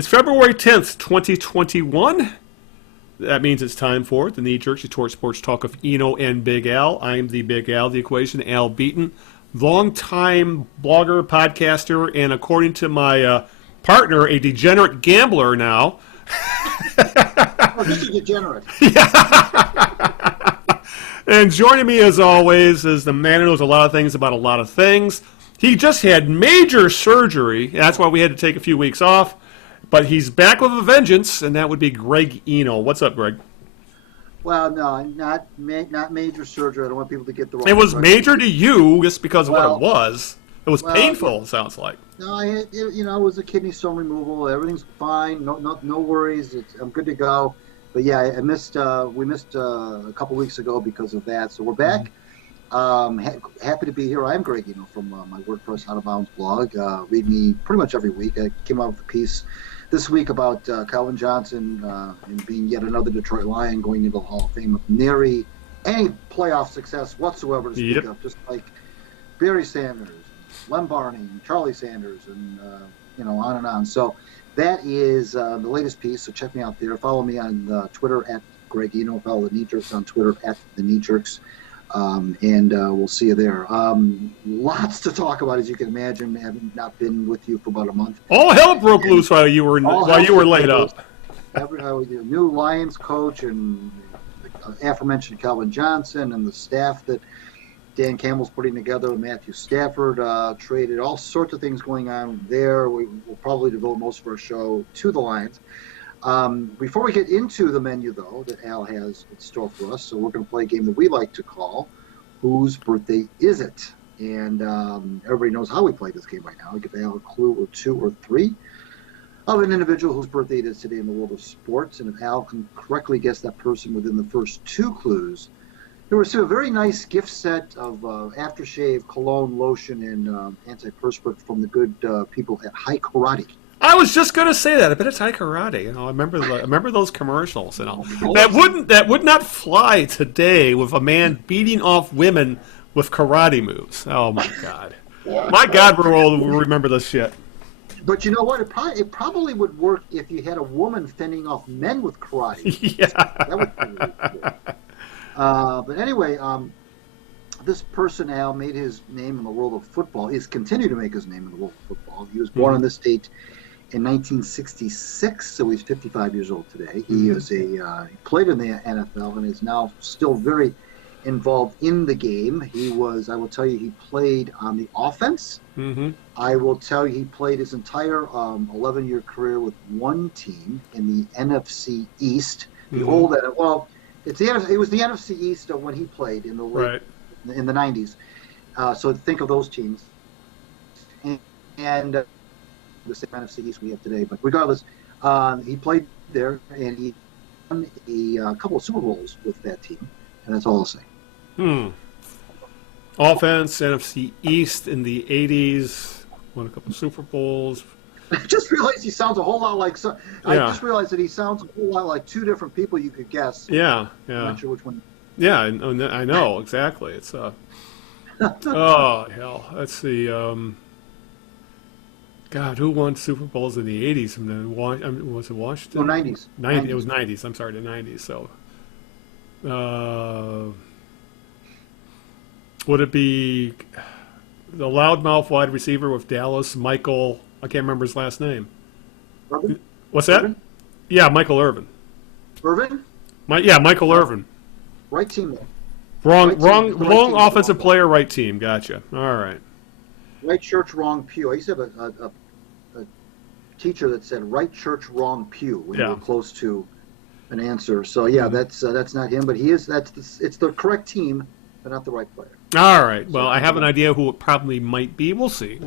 It's February 10th, 2021. That means it's time for the Knee Jerks, your sports talk of Eno and Big Al. I'm the Big Al, the equation, Al Beaton, longtime blogger, podcaster, and according to my partner, a degenerate gambler now. Oh, just a degenerate. Yeah. And joining me, as always, is the man who knows a lot of things about a lot of things. He just had major surgery. That's why we had to take a few weeks off. But he's back with a vengeance, and that would be Greg Eno. What's up, Greg? Well, no, not major surgery. I don't want people to get the wrong. It was major to you just because of what it was. It was painful. Yeah. It sounds like. No, it was a kidney stone removal. Everything's fine. No worries. I'm good to go. But yeah, we missed a couple weeks ago because of that. So we're back. Happy to be here. I'm Greg Eno from my WordPress Out of Bounds blog. Read me pretty much every week. I came out with a piece this week about Calvin Johnson and being yet another Detroit Lion going into the Hall of Fame with nary any playoff success whatsoever to speak of, just like Barry Sanders, Lem Barney, Charlie Sanders, and on and on. So that is the latest piece. So check me out there. Follow me on Twitter at Greg Eno. Follow the Knee Jerks on Twitter at the Knee Jerks. And we'll see you there. Lots to talk about, as you can imagine, having not been with you for about a month. All hell broke loose while you were laid up. New Lions coach and the aforementioned Calvin Johnson and the staff that Dan Campbell's putting together, Matthew Stafford traded, all sorts of things going on there. We'll probably devote most of our show to the Lions. Before we get into the menu, though, that Al has in store for us, so we're going to play a game that we like to call Whose Birthday Is It? And everybody knows how we play this game by now. We give Al a clue or two or three of an individual whose birthday it is today in the world of sports. And if Al can correctly guess that person within the first two clues, he'll receive a very nice gift set of aftershave, cologne, lotion, and antiperspirant from the good people at High Karate. I was just going to say that. I bet it's High Karate. I remember those commercials. That would not fly today with a man beating off women with karate moves. Oh my God! My God, we're old. We remember this shit. But you know what? It probably would work if you had a woman fending off men with karate. Yeah. That would be really cool. But anyway, this person, Al, made his name in the world of football. He's continued to make his name in the world of football. He was born in this state in 1966, so he's 55 years old today. He is he played in the NFL and is now still very involved in the game. I will tell you, he played on the offense. I will tell you, he played his entire 11-year career with one team in the NFC East. The old, it was the NFC East when he played in the late, in the 90s. So think of those teams. And the same NFC East we have today, but regardless, he played there and he won a couple of Super Bowls with that team, and that's all I'll say. Offense, NFC East in the 80s, won a couple of Super Bowls. I just realized he sounds a whole lot like. I just realized that he sounds a whole lot like two different people you could guess. Yeah. I'm not sure which one. Yeah, I know exactly. It's oh hell, let's see. God, who won Super Bowls in the 80s? Was it Washington? No, 90s. 90s. It was 90s. I'm sorry, the 90s. So, would it be the loudmouth wide receiver with Dallas, Michael? I can't remember his last name. Irvin? What's that? Irvin? Yeah, Michael Irvin. Irvin? Michael Irvin. Right team, though. Wrong offensive player, right team. Gotcha. All right. Right church, wrong pew. I used to have a teacher that said right church, wrong pew when you were close to an answer. So that's not him, but it's the correct team, but not the right player. All right. Well, I have an idea who it probably might be. We'll see.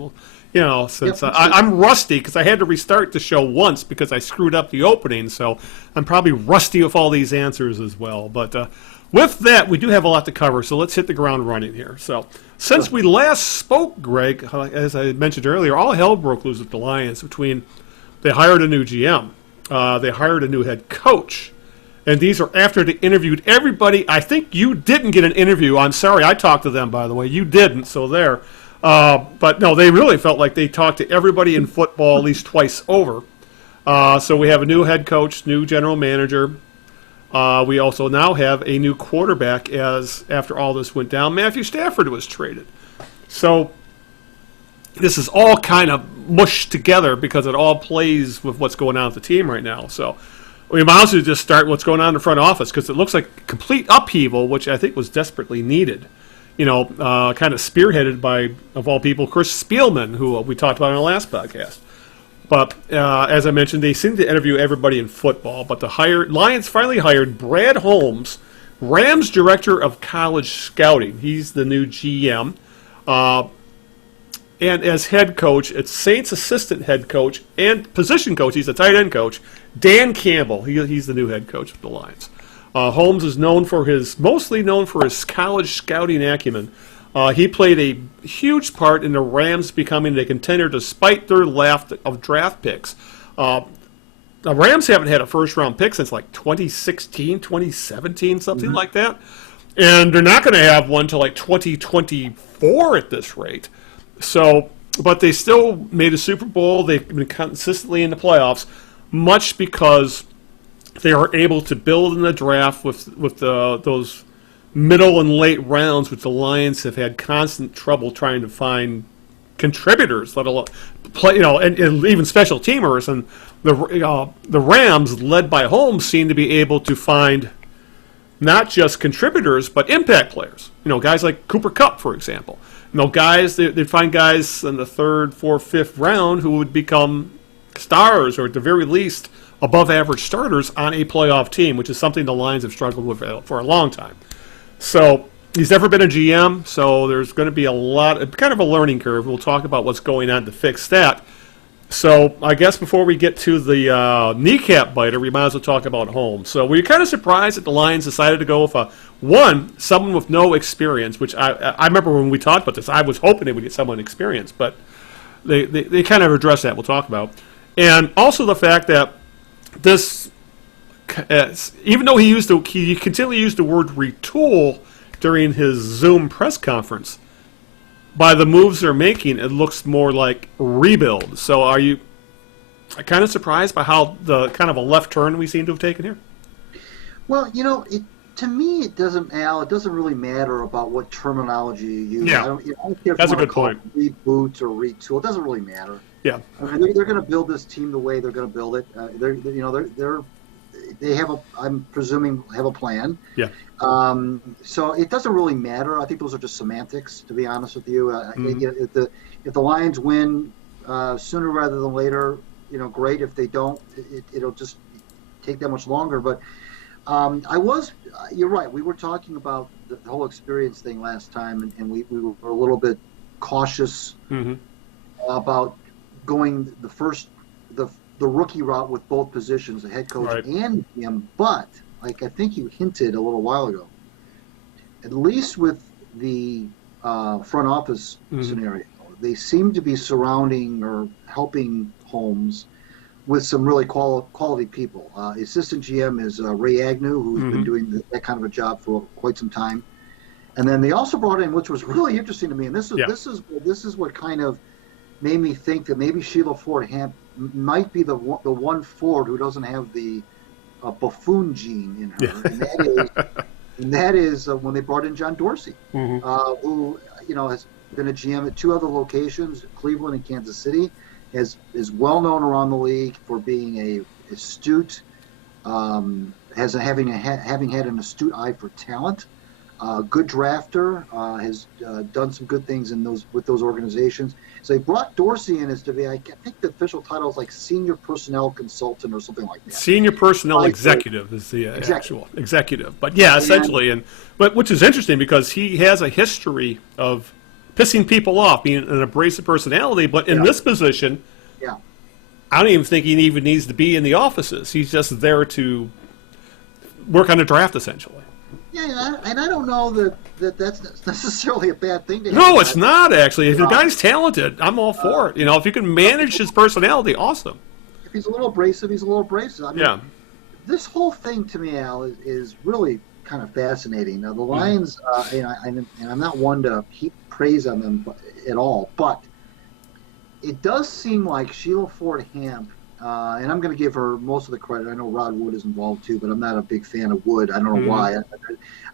Since I'm rusty because I had to restart the show once because I screwed up the opening, so I'm probably rusty with all these answers as well. But with that, we do have a lot to cover, so let's hit the ground running here. So since we last spoke, Greg, as I mentioned earlier, all hell broke loose with the Lions they hired a new GM, they hired a new head coach, and these are after they interviewed everybody. I think you didn't get an interview. I'm sorry, I talked to them, by the way. You didn't, so there. But no, they really felt like they talked to everybody in football at least twice over. So we have a new head coach, new general manager. We also now have a new quarterback as after all this went down, Matthew Stafford was traded. So this is all kind of mushed together because it all plays with what's going on with the team right now. So we might as well just start what's going on in the front office because it looks like complete upheaval, which I think was desperately needed. Kind of spearheaded by, of all people, Chris Spielman, who we talked about in our last podcast. But as I mentioned, they seem to interview everybody in football. But the Lions finally hired Brad Holmes, Rams director of college scouting. He's the new GM. And as head coach, it's Saints assistant head coach and position coach. He's a tight end coach, Dan Campbell. He's the new head coach of the Lions. Holmes is mostly known for his college scouting acumen. He played a huge part in the Rams becoming a contender despite their lack of draft picks. The Rams haven't had a first-round pick since like 2016, 2017, something like that. And they're not going to have one till like 2024 at this rate. So, but they still made a Super Bowl. They've been consistently in the playoffs, much because they are able to build in the draft with those middle and late rounds, which the Lions have had constant trouble trying to find contributors, let alone play, and even special teamers. And the Rams, led by Holmes, seem to be able to find not just contributors but impact players. Guys like Cooper Kupp, for example. Guys they'd find guys in the third, fourth, fifth round who would become stars, or at the very least above average starters on a playoff team, which is something the Lions have struggled with for a long time. So he's never been a GM, so there's going to be kind of a learning curve. We'll talk about what's going on to fix that. So I guess before we get to the kneecap biter, we might as well talk about Holmes. So were you kind of surprised that the Lions decided to go with someone with no experience, which I remember when we talked about this, I was hoping they would get someone experienced, but they kind of addressed that. We'll talk about. And also the fact that this, even though he continually used the word retool during his Zoom press conference, by the moves they're making, it looks more like rebuild. So are you kind of surprised by how the kind of a left turn we seem to have taken here? Well, to me, it doesn't really matter about what terminology you use. Yeah, I don't care if that's you a good point. Reboot or retool. It doesn't really matter. Yeah, I mean, they're going to build this team the way they're going to build it. They have I'm presuming have a plan. Yeah. So it doesn't really matter. I think those are just semantics, to be honest with you. If the Lions win sooner rather than later, great. If they don't, it'll just take that much longer. But you're right. We were talking about the whole experience thing last time, and we were a little bit cautious about going the rookie route with both positions, the head coach and GM. But like I think you hinted a little while ago, at least with the front office scenario, they seem to be surrounding or helping Holmes with some really quality people. Assistant GM is Ray Agnew, who's been doing that kind of a job for quite some time. And then they also brought in, which was really interesting to me, and this is what kind of made me think that maybe Shelia Ford-Hamp might be the one Ford who doesn't have the buffoon gene in her, and that is when they brought in John Dorsey, who has been a GM at two other locations, Cleveland and Kansas City, is well known around the league for being a astute, having had an astute eye for talent, good drafter, has done some good things with those organizations. So they brought Dorsey in as to be, I think the official title is like senior personnel consultant or something like that. Senior personnel executive is the actual executive. But yeah, essentially, but which is interesting because he has a history of pissing people off, being an abrasive personality. But in this position, I don't even think he even needs to be in the offices. He's just there to work on a draft, essentially. Yeah, and I don't know that that's necessarily a bad thing to have. No, it's not, actually. If the guy's talented, I'm all for it. If you can manage his personality, awesome. If he's a little abrasive, he's a little abrasive. I mean, this whole thing to me, Al, is really kind of fascinating. Now, the Lions, and I'm not one to heap praise on them at all, but it does seem like Shelia Ford-Hamp and I'm going to give her most of the credit. I know Rod Wood is involved too, but I'm not a big fan of Wood. I don't know why.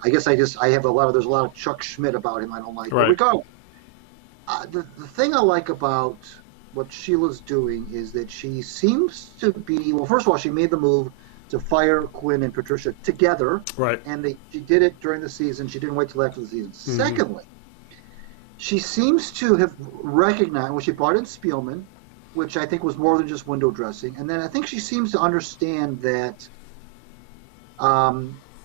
I guess there's a lot of Chuck Schmidt about him I don't like. Right. But regardless, the thing I like about what Sheila's doing is that she seems to be, well, first of all, she made the move to fire Quinn and Patricia together. Right. And she did it during the season. She didn't wait till after the season. Secondly, she seems to have recognized, when she brought in Spielman, which I think was more than just window dressing, and then I think she seems to understand that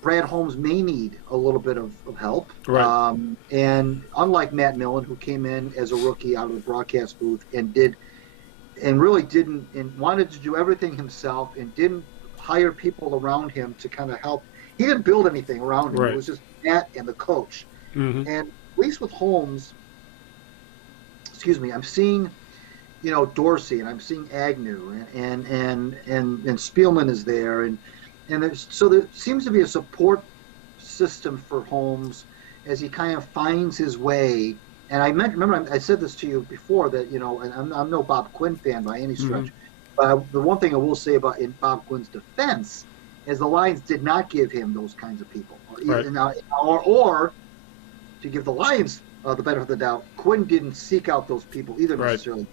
Brad Holmes may need a little bit of help. Right. And unlike Matt Millen, who came in as a rookie out of the broadcast booth and wanted to do everything himself and didn't hire people around him to kind of help. He didn't build anything around him. Right. It was just Matt and the coach. And at least with Holmes, I'm seeing, Dorsey, and I'm seeing Agnew, and Spielman is there, and there seems to be a support system for Holmes as he kind of finds his way. And remember I said this to you before that and I'm no Bob Quinn fan by any stretch, but the one thing I will say about in Bob Quinn's defense is the Lions did not give him those kinds of people, right. or to give the Lions the benefit of the doubt, Quinn didn't seek out those people either necessarily.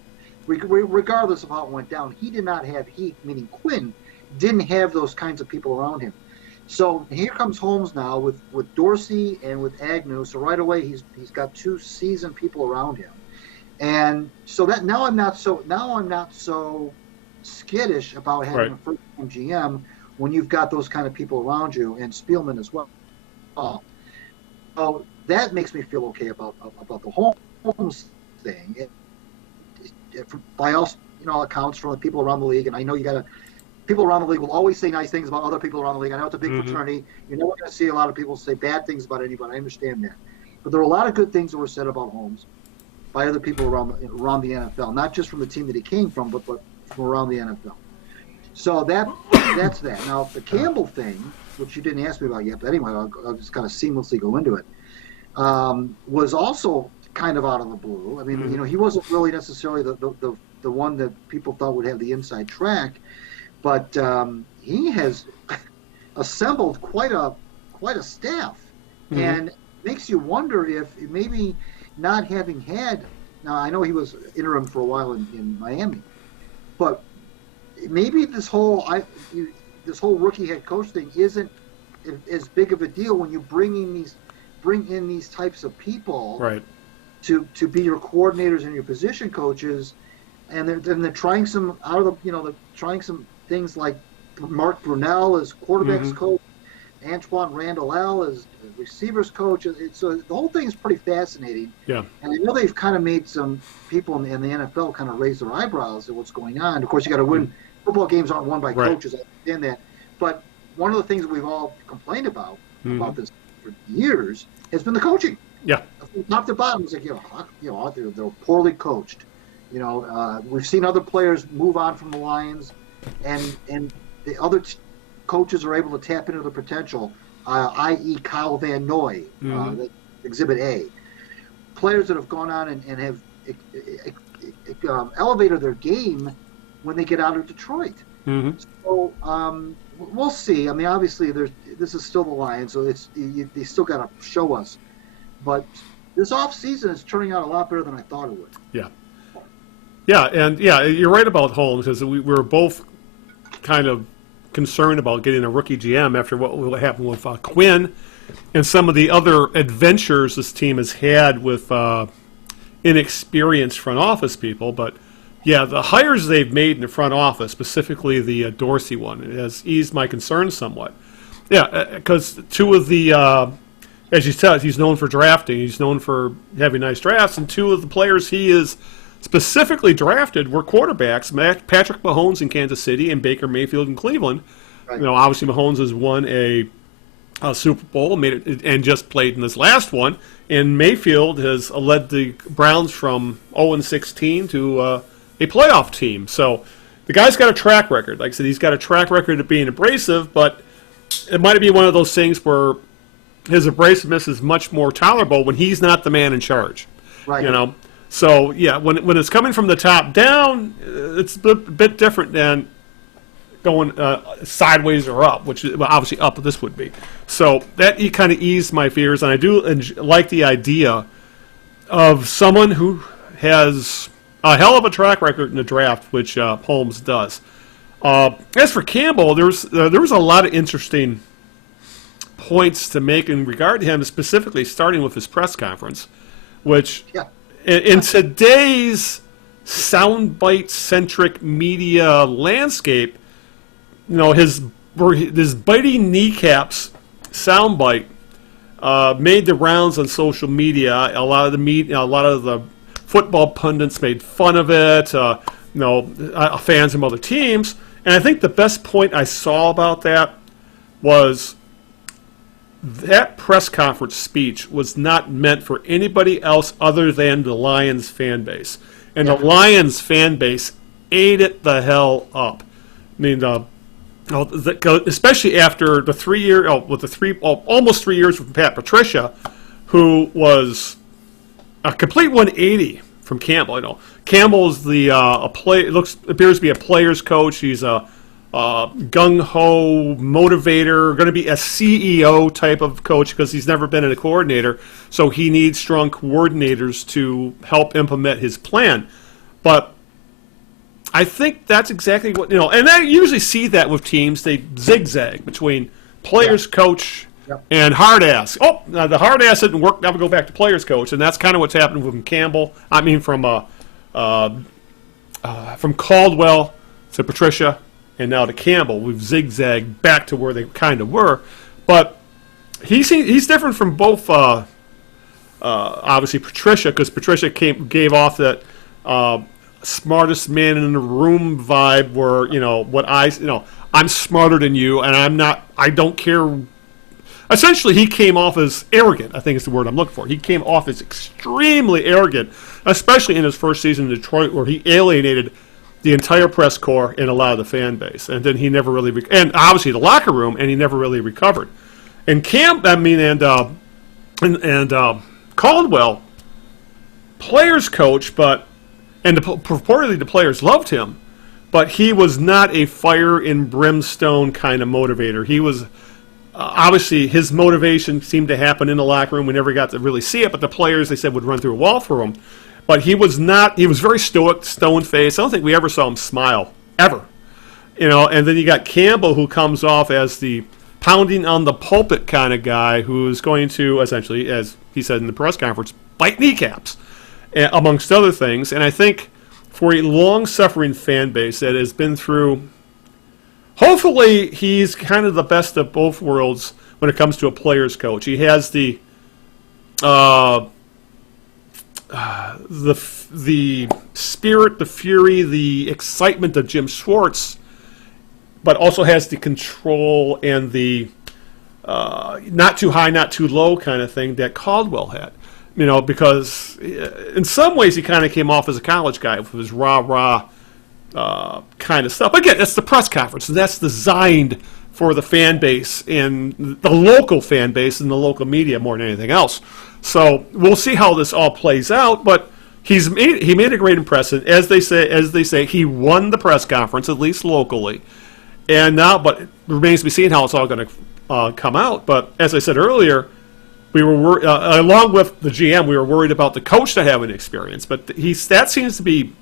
Right. Regardless of how it went down, meaning Quinn, didn't have those kinds of people around him. So here comes Holmes now with Dorsey and with Agnew. So right away he's got two seasoned people around him, and so that now I'm not so skittish about having a first-time GM when you've got those kind of people around you, and Spielman as well. So that makes me feel okay about the Holmes thing. By all accounts from the people around the league, and I know people around the league will always say nice things about other people around the league. I know it's a big fraternity. You're never going to see a lot of people say bad things about anybody. I understand that. But there are a lot of good things that were said about Holmes by other people around the NFL, not just from the team that he came from, but from around the NFL. So that's that. Now, the Campbell thing, which you didn't ask me about yet, but anyway, I'll just kind of seamlessly go into it, was also kind of out of the blue. I mean, he wasn't really necessarily the one that people thought would have the inside track, but he has assembled quite a staff, and makes you wonder if maybe not having had. Now I know he was interim for a while in Miami, but maybe this whole rookie head coach thing isn't as big of a deal when you bring in these types of people, right, to be your coordinators and your position coaches, and they're trying some they're trying some things like Mark Brunell as quarterbacks coach, Antoine Randall as receivers coach. So the whole thing is pretty fascinating. Yeah. And I know they've kind of made some people in the NFL kind of raise their eyebrows at what's going on. Of course, you got to win. Football games aren't won by coaches. I understand that. But one of the things that we've all complained about this for years has been the coaching. Yeah. From top to bottom, it's like they're poorly coached. We've seen other players move on from the Lions, and the other coaches are able to tap into their potential, i.e. Kyle Van Noy, Exhibit A. Players that have gone on and have elevated their game when they get out of Detroit. So we'll see. I mean, obviously, this is still the Lions, so they still got to show us. But this offseason is turning out a lot better than I thought it would. Yeah. Yeah, and you're right about Holmes, because we were both kind of concerned about getting a rookie GM after what happened with Quinn and some of the other adventures this team has had with inexperienced front office people. But yeah, the hires they've made in the front office, specifically the Dorsey one, it has eased my concerns somewhat. Yeah, because two of the, as you said, he's known for drafting. He's known for having nice drafts, and two of the players he is specifically drafted were quarterbacks, Patrick Mahomes in Kansas City and Baker Mayfield in Cleveland. Right. Obviously Mahomes has won a Super Bowl, made it, and just played in this last one. And Mayfield has led the Browns from 0-16 to a playoff team. So the guy's got a track record. Like I said, he's got a track record of being abrasive, but it might be one of those things where his abrasiveness is much more tolerable when he's not the man in charge. Right. So, yeah, when it's coming from the top down, it's a bit different than going sideways or up, which is well, obviously up this would be. So that kind of eased my fears, and I do like the idea of someone who has a hell of a track record in the draft, which Holmes does. As for Campbell, there was a lot of interesting points to make in regard to him, specifically starting with his press conference, which in today's soundbite-centric media landscape, his biting kneecaps soundbite made the rounds on social media. A lot of the football pundits made fun of it. Fans from other teams, and I think the best point I saw about that was that press conference speech was not meant for anybody else other than the Lions fan base. And the Lions fan base ate it the hell up. I mean, especially after the almost 3 years with Matt Patricia, who was a complete 180 from Campbell. Campbell's appears to be a player's coach. He's a gung-ho motivator, going to be a CEO type of coach because he's never been a coordinator, so he needs strong coordinators to help implement his plan. But I think that's exactly what, and I usually see that with teams. They zigzag between players coach and hard ass. Oh, now the hard ass didn't work, now we go back to players coach, and that's kind of what's happened with Campbell. I mean, from Caldwell to Patricia, and now to Campbell, we've zigzagged back to where they kind of were. But he's different from both, obviously, Patricia, because Patricia gave off that smartest man in the room vibe where, I'm smarter than you, and I don't care. Essentially, he came off as arrogant, I think is the word I'm looking for. He came off as extremely arrogant, especially in his first season in Detroit, where he alienated the entire press corps and a lot of the fan base, and then he never really and obviously the locker room, and he never really recovered. And Caldwell, players coach, purportedly the players loved him, but he was not a fire and brimstone kind of motivator. He was obviously his motivation seemed to happen in the locker room. We never got to really see it, but the players, they said, would run through a wall for him. But he was not. He was very stoic, stone-faced. I don't think we ever saw him smile, ever. And then you got Campbell, who comes off as the pounding on the pulpit kind of guy who's going to, essentially, as he said in the press conference, bite kneecaps, amongst other things. And I think for a long-suffering fan base that has been through, hopefully he's kind of the best of both worlds when it comes to a player's coach. He has the spirit, the fury, the excitement of Jim Schwartz, but also has the control and the not too high, not too low kind of thing that Caldwell had. Because in some ways he kind of came off as a college guy with his rah-rah kind of stuff. Again, that's the press conference, and that's designed for the fan base and the local fan base and the local media more than anything else. So we'll see how this all plays out, but he made a great impression. As they say, he won the press conference, at least locally. And now, but it remains to be seen how it's all going to come out. But as I said earlier, we were along with the GM, we were worried about the coach not having experience. But that seems to be,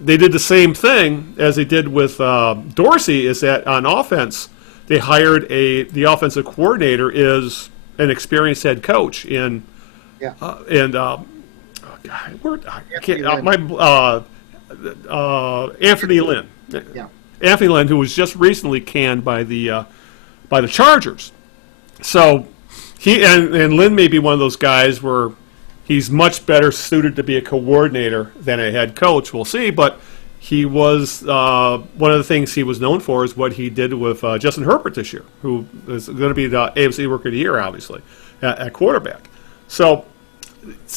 they did the same thing as they did with Dorsey. Is that on offense, they hired the offensive coordinator is an experienced head coach Anthony Lynn. Yeah. Anthony Lynn, who was just recently canned by the Chargers. So he and Lynn may be one of those guys where he's much better suited to be a coordinator than a head coach. We'll see, but he was one of the things he was known for is what he did with Justin Herbert this year, who is going to be the AFC Rookie of the Year, obviously, at quarterback. So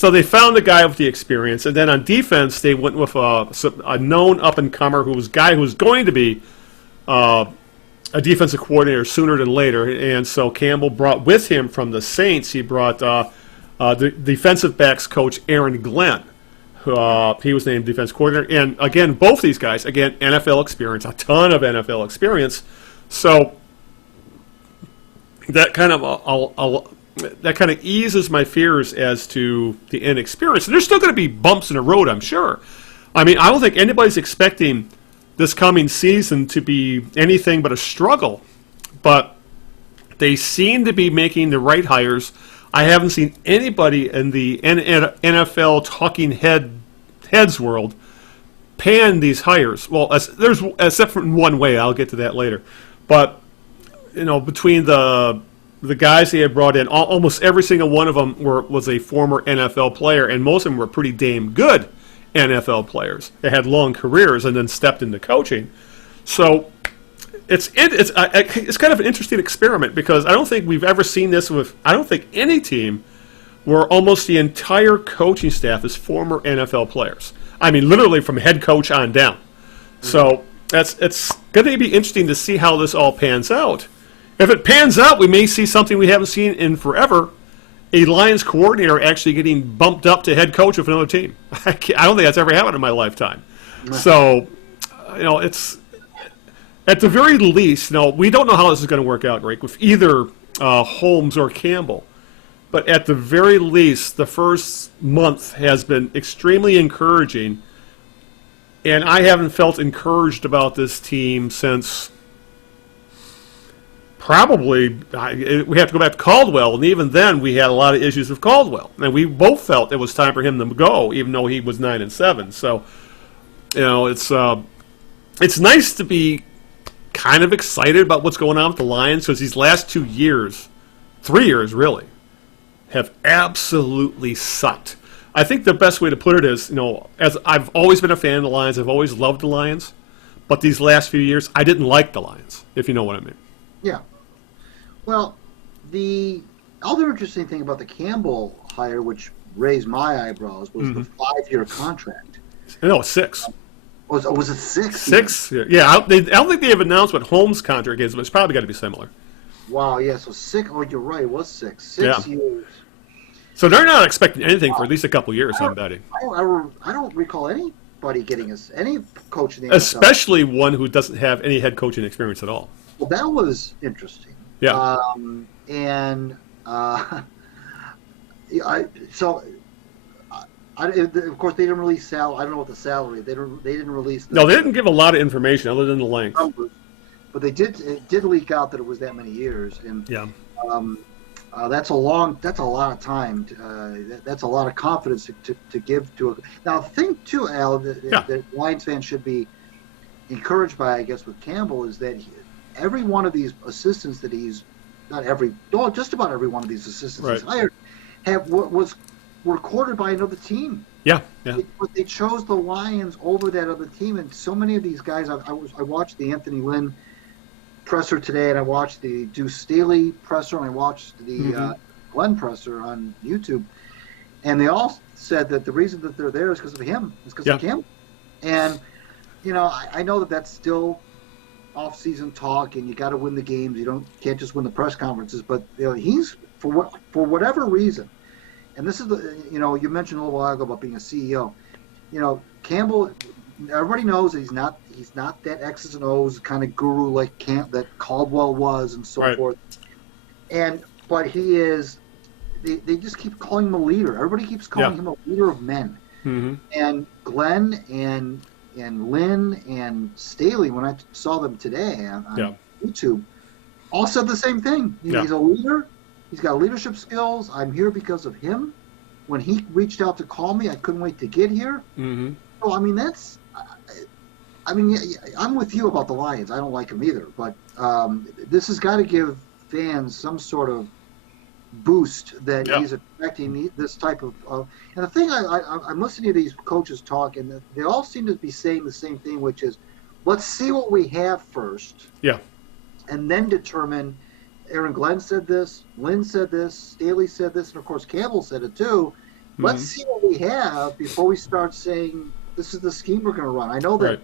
they found the guy with the experience, and then on defense they went with a known up-and-comer who was going to be a defensive coordinator sooner than later. And so Campbell brought with him from the Saints, he brought the defensive backs coach Aaron Glenn, He was named defense coordinator. And again, both these guys, again, NFL experience, a ton of NFL experience. So that kind of eases my fears as to the inexperience. And there's still going to be bumps in the road, I'm sure. I mean, I don't think anybody's expecting this coming season to be anything but a struggle. But they seem to be making the right hires. I haven't seen anybody in the NFL talking heads world pan these hires. Well, except for in one way. I'll get to that later. But between the guys they had brought in, almost every single one of them was a former NFL player, and most of them were pretty damn good NFL players. They had long careers and then stepped into coaching. So it's kind of an interesting experiment because I don't think we've ever seen this with, I don't think any team where almost the entire coaching staff is former NFL players. I mean, literally from head coach on down. So it's going to be interesting to see how this all pans out. If it pans out, we may see something we haven't seen in forever, a Lions coordinator actually getting bumped up to head coach of another team. I don't think that's ever happened in my lifetime. So, it's at the very least, we don't know how this is going to work out, Greg, with either Holmes or Campbell. But at the very least, the first month has been extremely encouraging, and I haven't felt encouraged about this team since probably we have to go back to Caldwell, and even then we had a lot of issues with Caldwell, and we both felt it was time for him to go, even though he was 9-7. So, it's nice to be kind of excited about what's going on with the Lions because these last 2 years, 3 years really, have absolutely sucked. I think the best way to put it is, as I've always been a fan of the Lions, I've always loved the Lions, but these last few years, I didn't like the Lions, if you know what I mean. Yeah. Well, the other interesting thing about the Campbell hire, which raised my eyebrows, was the 5-year contract. No, 6. Was it 6? 6? Yeah. I don't think they have announced what Holmes' contract is, but it's probably got to be similar. Wow, yeah, so 6. Oh, you're right, it was 6. 6 years. So they're not expecting anything for at least a couple years, I'm betting. I don't recall anybody getting any coach in the Especially one who doesn't have any head coaching experience at all. Well, that was interesting. Yeah. Of course, they didn't release salary. I don't know what the salary. They didn't release. No, they didn't give a lot of information other than the length. Numbers, but it did leak out that it was that many years, and that's a lot of time. That's a lot of confidence to give to a. Now, the thing too, Al, that Lions fans should be encouraged by, I guess, with Campbell is that every one of these assistants that just about every one of these assistants he's hired were courted by another team. Yeah. But they chose the Lions over that other team, and so many of these guys. I watched the Anthony Lynn presser today, and I watched the Deuce Staley presser, and I watched the Glenn presser on YouTube, and they all said that the reason that they're there is because of him. It's because of Campbell. And I know that that's still off-season talk, and you got to win the games. You can't just win the press conferences. But he's for whatever reason. And this is you mentioned a little while ago about being a CEO. Campbell, everybody knows that he's not that X's and O's kind of guru like that Caldwell was and so forth. But he is. They just keep calling him a leader. Everybody keeps calling him a leader of men. Mm-hmm. And Glenn and Lynn and Staley, when I saw them today on YouTube, all said the same thing. He's a leader. He's got leadership skills. I'm here because of him. When he reached out to call me, I couldn't wait to get here. Mm-hmm. So, I'm with you about the Lions. I don't like them either. But this has got to give fans some sort of boost that he's expecting this type of. And the thing I'm listening to these coaches talk, and they all seem to be saying the same thing, which is, let's see what we have first. Yeah. And then determine. Aaron Glenn said this, Lynn said this, Staley said this, and of course Campbell said it too. Mm-hmm. Let's see what we have before we start saying this is the scheme we're going to run. I know that.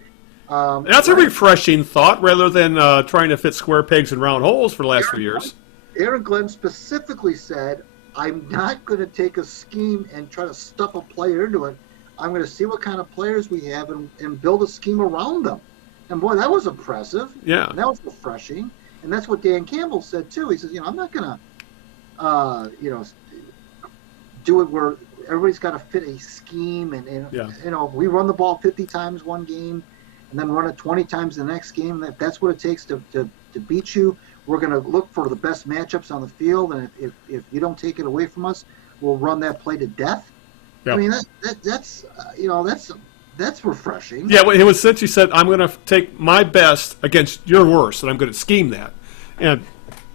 That's a refreshing thought rather than trying to fit square pegs in round holes for the last few years. Aaron Glenn specifically said, I'm not going to take a scheme and try to stuff a player into it. I'm going to see what kind of players we have and build a scheme around them. And boy, that was impressive. Yeah. And that was refreshing. And that's what Dan Campbell said too. He says, I'm not going to, do it where everybody's got to fit a scheme. And we run the ball 50 times one game and then run it 20 times the next game. If that's what it takes to beat you, we're going to look for the best matchups on the field. And if you don't take it away from us, we'll run that play to death. Yeah. I mean, that's refreshing. Yeah, well, it was since you said, I'm going to take my best against your worst, and I'm going to scheme that. And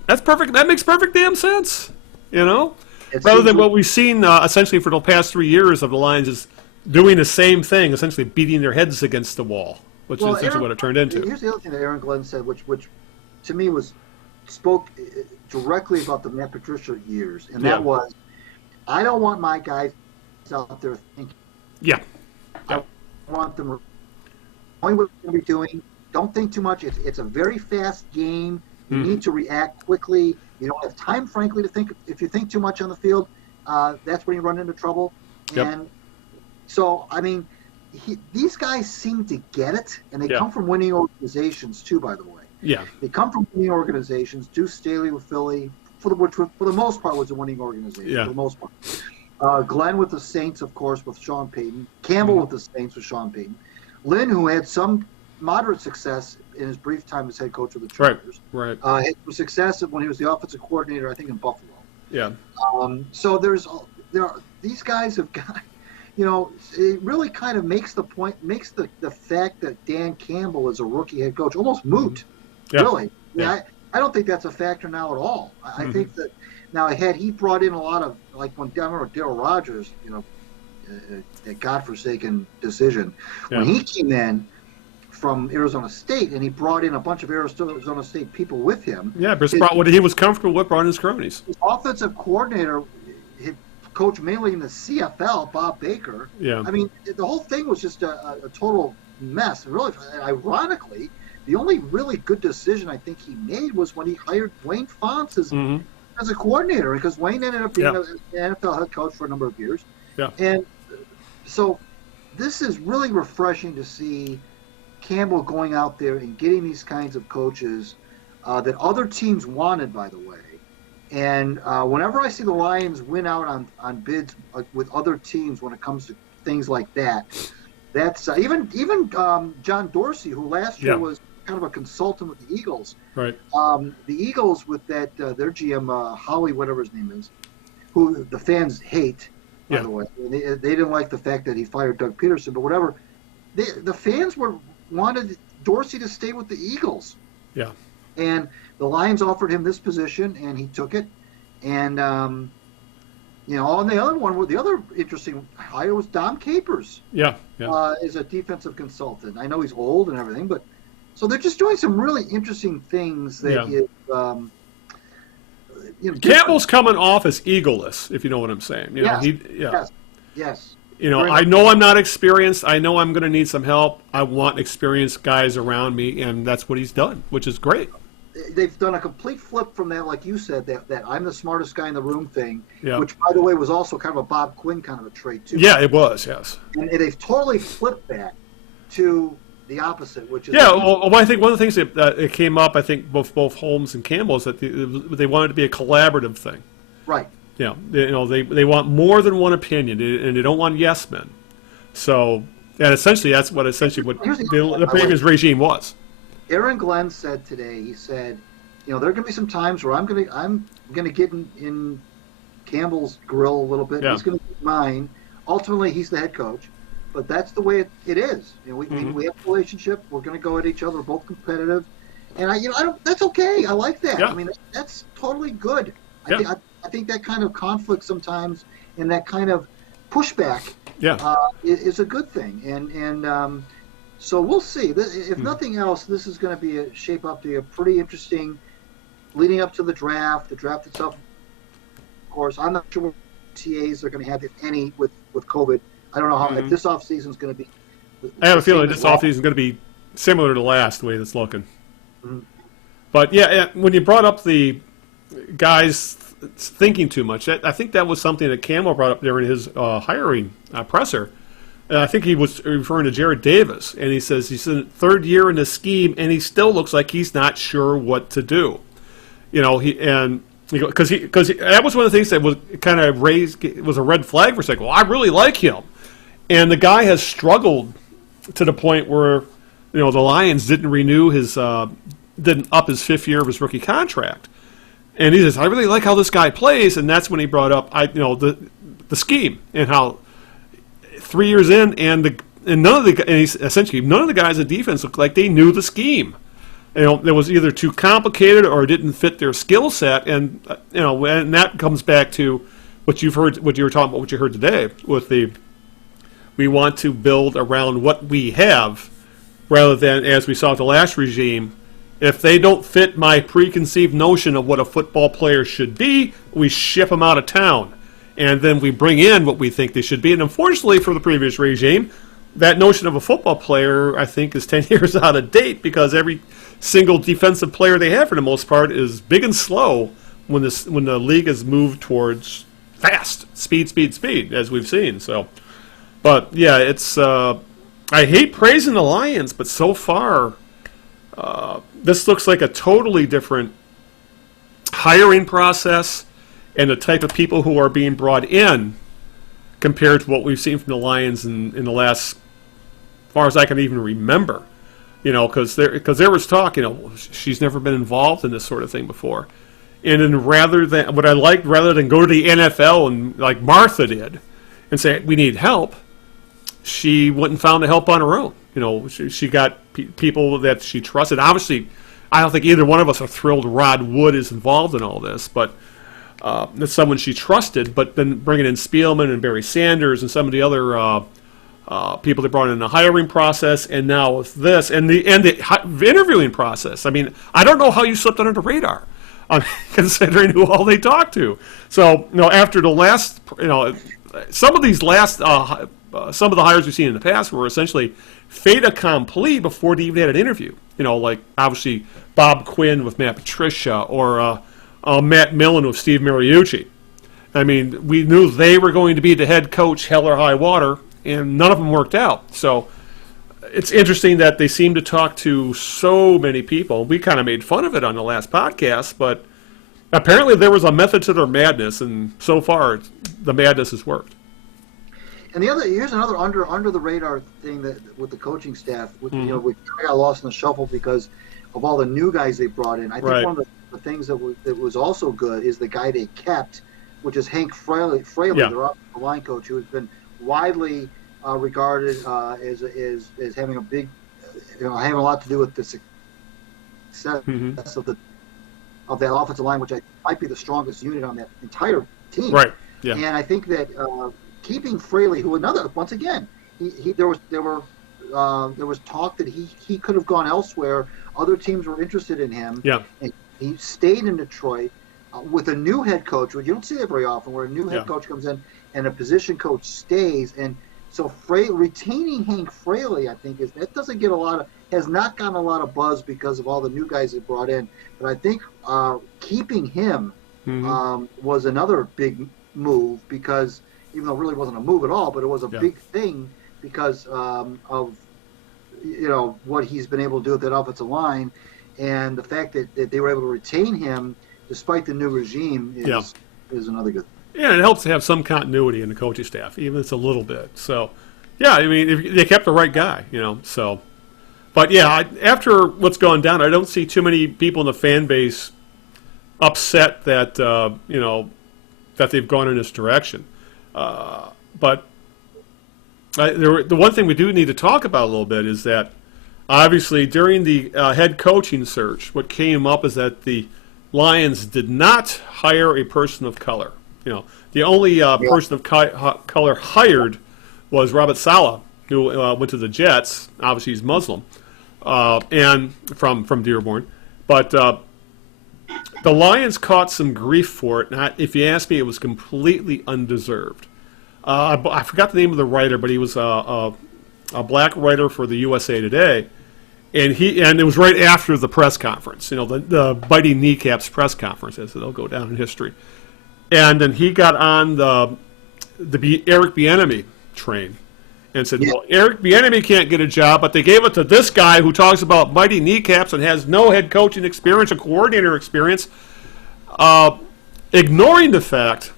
that's perfect. That makes perfect damn sense, Rather than what we've seen essentially for the past 3 years of the Lions is doing the same thing, essentially beating their heads against the wall, which is essentially what it turned into. Here's the other thing that Aaron Glenn said, which to me spoke directly about the Matt Patricia years, and that was, I don't want my guys out there thinking. Yeah. I want them knowing what they're going to be doing. Don't think too much. It's a very fast game. You need to react quickly. You don't have time, frankly, to think. If you think too much on the field, that's when you run into trouble. And so, I mean, these guys seem to get it, and they come from winning organizations too, by the way. Yeah. They come from winning organizations. Deuce Staley with Philly, for the most part, was a winning organization. For the most part. Glenn with the Saints, of course, with Sean Payton. Campbell with the Saints with Sean Payton. Lynn, who had some moderate success in his brief time as head coach of the Chargers. Right. Had success when he was the offensive coordinator, I think, in Buffalo. Yeah. So these guys have got, it really kind of makes the point, makes the fact that Dan Campbell is a rookie head coach almost moot. Really. Yeah. I don't think that's a factor now at all. I think that now had he brought in a lot of, like when Darryl Rogers, that godforsaken decision, when he came in from Arizona State and he brought in a bunch of Arizona State people with him. Yeah, but brought what he was comfortable with, brought in his cronies. His offensive coordinator, he coached mainly in the CFL, Bob Baker. Yeah. I mean, the whole thing was just a total mess. And really, ironically, the only really good decision I think he made was when he hired Wayne Fontes as a coordinator, because Wayne ended up being an NFL head coach for a number of years. Yeah. And so this is really refreshing to see Campbell going out there and getting these kinds of coaches that other teams wanted, by the way. And whenever I see the Lions win out on bids with other teams when it comes to things like that, that's even John Dorsey, who last year was kind of a consultant with the Eagles. Right. The Eagles with that their GM Howie, whatever his name is, who the fans hate, by the way. They didn't like the fact that he fired Doug Peterson, but whatever. The fans wanted Dorsey to stay with the Eagles. Yeah. And the Lions offered him this position, and he took it. And on the other one, the other interesting hire was Dom Capers. Yeah. As a defensive consultant. I know he's old and everything, but so they're just doing some really interesting things that Campbell's coming off as egoless, if you know what I'm saying. Yes. I know I'm not experienced. I know I'm going to need some help. I want experienced guys around me, and that's what he's done, which is great. They've done a complete flip from that, like you said, that I'm the smartest guy in the room thing, yeah. which, by the way, was also kind of a Bob Quinn kind of a trait, too. Yeah, it was, yes. And they've totally flipped that to the opposite, which is... Yeah, well, I think one of the things that it came up, I think, both Holmes and Campbell, is that they wanted it to be a collaborative thing. Right. Yeah, they want more than one opinion, and they don't want yes men. So, and essentially, that's what the previous regime was. Aaron Glenn said today. He said, there are going to be some times where I'm going to get in Campbell's grill a little bit. Yeah. He's going to get mine. Ultimately, he's the head coach, but that's the way it is. We have a relationship. We're going to go at each other. We're both competitive, and that's okay. I like that. Yeah. I mean, that's totally good. Yeah. I think that kind of conflict sometimes and that kind of pushback is a good thing. And so we'll see. If nothing else, this is going to shape up to be a pretty interesting leading up to the draft. The draft itself, of course, I'm not sure what TAs they're going to have, if any, with COVID. I don't know how if this offseason is going to be. I have a feeling this offseason is going to be similar to last, the way it's looking. Mm-hmm. But, when you brought up the guys thinking too much, I think that was something that Campbell brought up during his hiring presser. I think he was referring to Jared Davis, and he says he's in third year in the scheme, and he still looks like he's not sure what to do. Because that was one of the things that was kind of raised, it was a red flag for saying, well, I really like him, and the guy has struggled to the point where the Lions didn't didn't up his 5th year of his rookie contract, and he says, I really like how this guy plays, and that's when he brought up the scheme and how 3 years in and none of the guys in defense looked like they knew the scheme. It was either too complicated or didn't fit their skill set, and and that comes back to what you heard today with we want to build around what we have, rather than, as we saw with the last regime, if they don't fit my preconceived notion of what a football player should be, we ship them out of town, and then we bring in what we think they should be. And unfortunately for the previous regime, that notion of a football player, I think, is 10 years out of date, because every single defensive player they have, for the most part, is big and slow when the league has moved towards fast, speed, as we've seen. So, but yeah, it's I hate praising the Lions, but so far this looks like a totally different hiring process and the type of people who are being brought in compared to what we've seen from the Lions in the last, as far as I can even remember. Because there was talk, she's never been involved in this sort of thing before. And then rather than go to the NFL and like Martha did and say, we need help, she went and found the help on her own. She got people that she trusted. Obviously, I don't think either one of us are thrilled Rod Wood is involved in all this, but it's someone she trusted. But then bringing in Spielman and Barry Sanders and some of the other people they brought in the hiring process, and now with this and the interviewing process. I mean, I don't know how you slipped under the radar, considering who all they talked to. So, after the last, some of these last, some of the hires we've seen in the past were essentially fait accompli before they even had an interview. Like obviously Bob Quinn with Matt Patricia, or Matt Millen with Steve Mariucci. I mean, we knew they were going to be the head coach, hell or high water, and none of them worked out. So it's interesting that they seem to talk to so many people. We kind of made fun of it on the last podcast, but apparently there was a method to their madness, and so far the madness has worked. And here's another under the radar thing that with the coaching staff, we got lost in the shuffle because of all the new guys they brought in. I think one of the things that was also good is the guy they kept, which is Hank Fraley, their offensive line coach, who has been widely regarded as having a big, having a lot to do with the success of that offensive line, which might be the strongest unit on that entire team. Right. Yeah. And I think that keeping Fraley, who once again, there was talk that he could have gone elsewhere. Other teams were interested in him. Yeah. And he stayed in Detroit with a new head coach, which you don't see that very often, where a new head coach comes in and a position coach stays. And so retaining Hank Fraley, I think, has not gotten a lot of buzz because of all the new guys they brought in. But I think keeping him was another big move, because even though it really wasn't a move at all, but it was a big thing because of what he's been able to do with that offensive line, and the fact that they were able to retain him despite the new regime is another good thing. Yeah, and it helps to have some continuity in the coaching staff, even if it's a little bit. So, yeah, I mean, if they kept the right guy, so. But, yeah, after what's gone down, I don't see too many people in the fan base upset that, that they've gone in this direction. But the one thing we do need to talk about a little bit is that, obviously, during the head coaching search, what came up is that the Lions did not hire a person of color. The only person of color hired was Robert Saleh, who went to the Jets. Obviously, he's Muslim, and from Dearborn. But the Lions caught some grief for it. And if you ask me, it was completely undeserved. I forgot the name of the writer, but he was a black writer for the USA Today, and it was right after the press conference. The biting kneecaps press conference, as it'll go down in history. And then he got on the Eric Bieniemy train, and said, well, Eric Bieniemy can't get a job, but they gave it to this guy who talks about mighty kneecaps and has no head coaching experience or coordinator experience, ignoring the fact,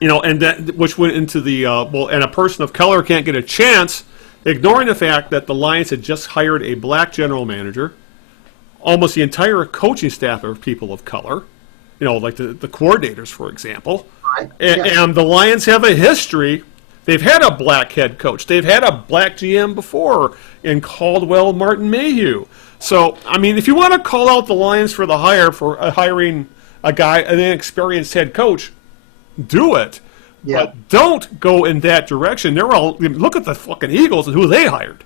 and that, which went into the, and a person of color can't get a chance, ignoring the fact that the Lions had just hired a black general manager. Almost the entire coaching staff are people of color, like the coordinators, for example. Right. And the Lions have a history. They've had a black head coach. They've had a black GM before in Caldwell Martin Mayhew. So, I mean, if you want to call out the Lions for the hiring a guy, an inexperienced head coach, do it. Yeah. But don't go in that direction. Look at the fucking Eagles and who they hired,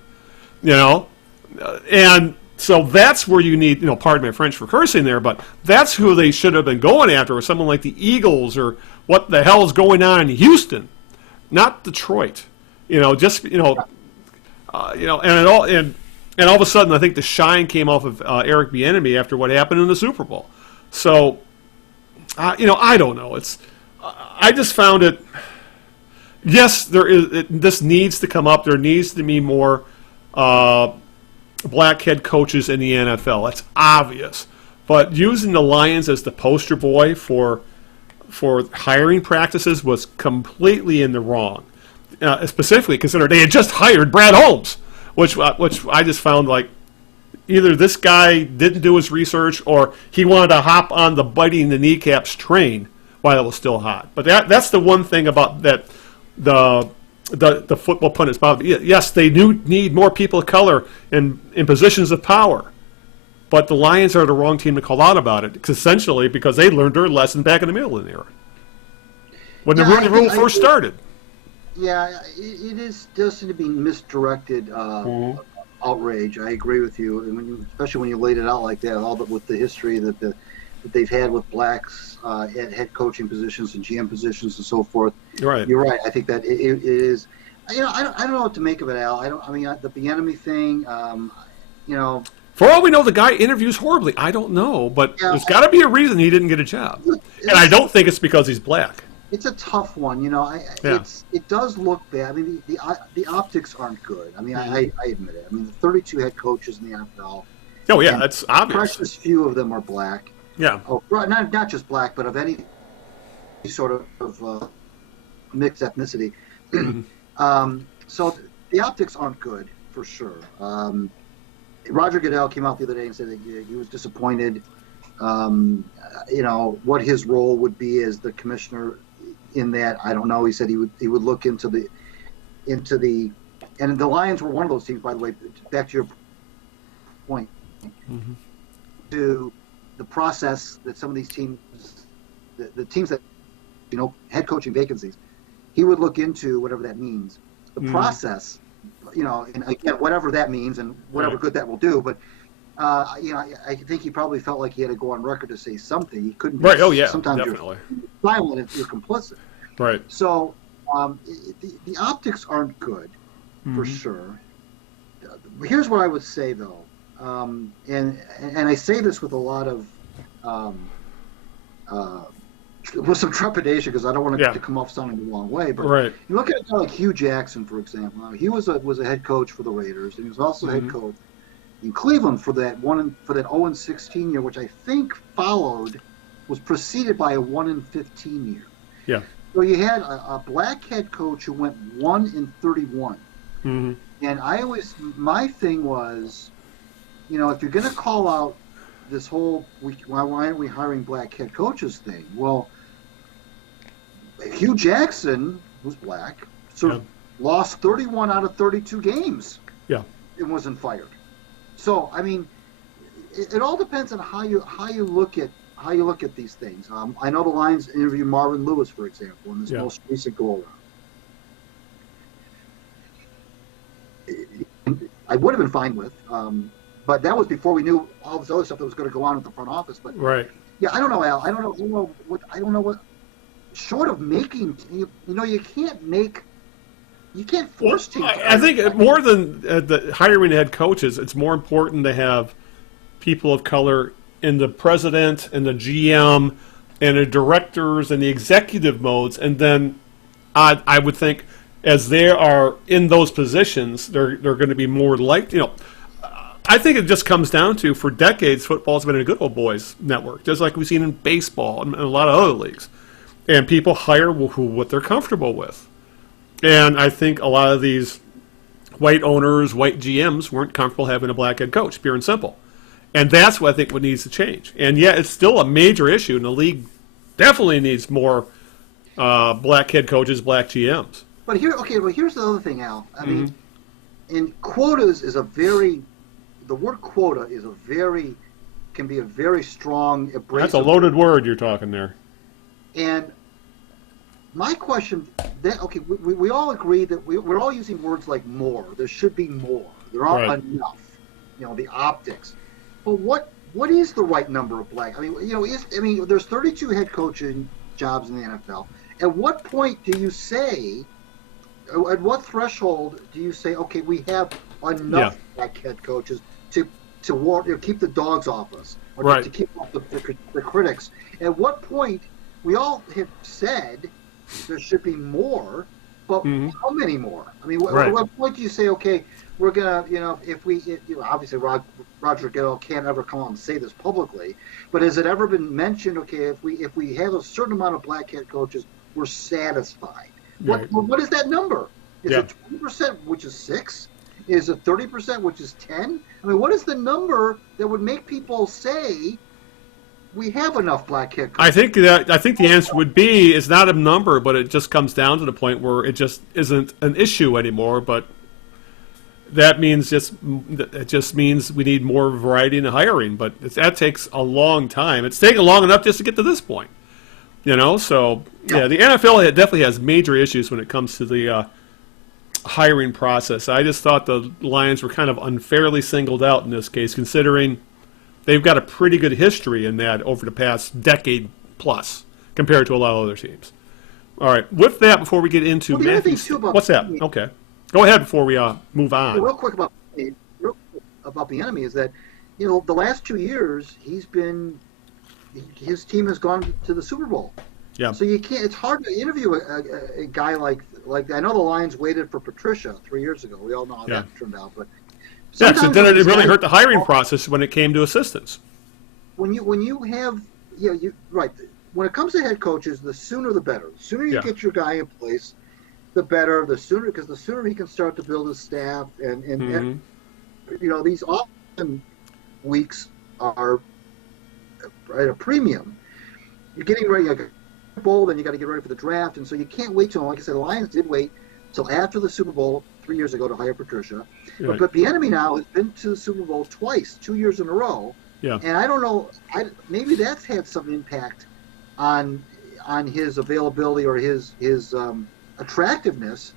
and so that's where you need, pardon my French for cursing there, but that's who they should have been going after, or someone like the Eagles, or what the hell is going on in Houston, not Detroit. And all of a sudden, I think the shine came off of Eric Bieniemy after what happened in the Super Bowl. So, I don't know. I just found it. Yes, this needs to come up. There needs to be more black head coaches in the NFL. That's obvious. But using the Lions as the poster boy for hiring practices was completely in the wrong. Specifically considering they had just hired Brad Holmes, which I just found like either this guy didn't do his research or he wanted to hop on the biting the kneecaps train while it was still hot. But that's the one thing about that the football pundits. Yes, they do need more people of color in positions of power, but the Lions are the wrong team to call out about it, essentially because they learned their lesson back in the middle of the era when the Rooney Rule first started. Yeah, it does seem to be misdirected outrage. I agree with you, especially when you laid it out like that, with the history that they've had with blacks at head coaching positions and GM positions and so forth. Right. You're right. I think that it is. I don't know what to make of it, Al. The Bieniemy thing. For all we know, the guy interviews horribly. I don't know, but there's got to be a reason he didn't get a job, and I don't think it's because he's black. It's a tough one, It does look bad. I mean, the optics aren't good. I mean, I admit it. I mean, the 32 head coaches in the NFL. Oh yeah, that's obvious. Precious few of them are black. Yeah. Oh, not just black, but of any sort of mixed ethnicity. So the optics aren't good for sure. Roger Goodell came out the other day and said that he was disappointed. What his role would be as the commissioner in that, I don't know. He said he would look into the, and the Lions were one of those teams, by the way. Back to your point, to the process that some of these teams, the teams that head coaching vacancies, he would look into whatever that means. The process, and again, whatever that means and whatever good that will do, but. I think he probably felt like he had to go on record to say something. He couldn't. Right. Oh yeah. Sometimes definitely. You're silent if you're complicit. Right. So the optics aren't good, for sure. Here's what I would say though, and I say this with a lot of with some trepidation because I don't want to come off sounding the wrong way. But you look at a guy like Hugh Jackson, for example. He was a head coach for the Raiders, and he was also head coach in Cleveland for that 0-16 year, which I think was preceded by a 1-15 year. Yeah. So you had a black head coach who went 1-31, and my thing was, if you're going to call out this whole why aren't we hiring black head coaches thing? Well, Hugh Jackson was black, so lost 31 out of 32 games. Yeah. And wasn't fired. So I mean, it all depends on how you look at these things. I know the Lions interviewed Marvin Lewis, for example, in this most recent go around. I would have been fine with, but that was before we knew all this other stuff that was going to go on at the front office. But I don't know, Al. I don't know what. Short of making, you can't force teams. I think more than the hiring head coaches, it's more important to have people of color in the president and the GM and the directors and the executive modes. And then I would think as they are in those positions, they're going to be more like, I think it just comes down to, for decades, football's been a good old boys network, just like we've seen in baseball and a lot of other leagues. And people hire what they're comfortable with. And I think a lot of these white owners, white GMs weren't comfortable having a black head coach, pure and simple. And that's what I think what needs to change. And yeah, it's still a major issue, and the league definitely needs more black head coaches, black GMs. But here's the other thing, Al. I mean, in quotas is the word quota can be a very strong, abrasive. That's a loaded word you're talking there. And my question, we all agree that we're all using words like more. There should be more. There aren't enough. The optics. But what is the right number of black? I mean, there's 32 head coaching jobs in the NFL. At what point do you say? At what threshold do you say, okay, we have enough black head coaches to keep the dogs off us, or to keep off the critics? At what point? We all have said there should be more, but how many more? I mean, at what point do you say, okay, we're gonna, obviously Roger Goodell can't ever come out and say this publicly, but has it ever been mentioned? Okay, if we have a certain amount of black head coaches, we're satisfied. What is that number? Is it 20%, which is 6? Is it 30%, which is 10? I mean, what is the number that would make people say we have enough black head coaches? I think the answer would be, it's not a number, but it just comes down to the point where it just isn't an issue anymore. But that just means we need more variety in the hiring. But that takes a long time. It's taken long enough just to get to this point. So the NFL definitely has major issues when it comes to the hiring process. I just thought the Lions were kind of unfairly singled out in this case, considering they've got a pretty good history in that over the past decade plus compared to a lot of other teams. All right, with that, before we get into what's that? Okay, go ahead before we move on. Real quick about the enemy is that the last 2 years his team has gone to the Super Bowl. Yeah. So you can't. It's hard to interview a guy like I know the Lions waited for Patricia 3 years ago. We all know how that turned out, but. So then it really hurt the hiring process when it came to assistants. When you have when it comes to head coaches, the sooner the better. The sooner you get your guy in place, the better. The sooner he can start to build his staff, and these often weeks are at a premium. You're getting ready, bowl, then you got to get ready for the draft, and so you can't wait till. Like I said, the Lions did wait till after the Super Bowl 3 years ago to hire Patricia. Right. But the enemy now has been to the Super Bowl twice, 2 years in a row. Yeah. And I don't know, maybe that's had some impact on his availability or his attractiveness,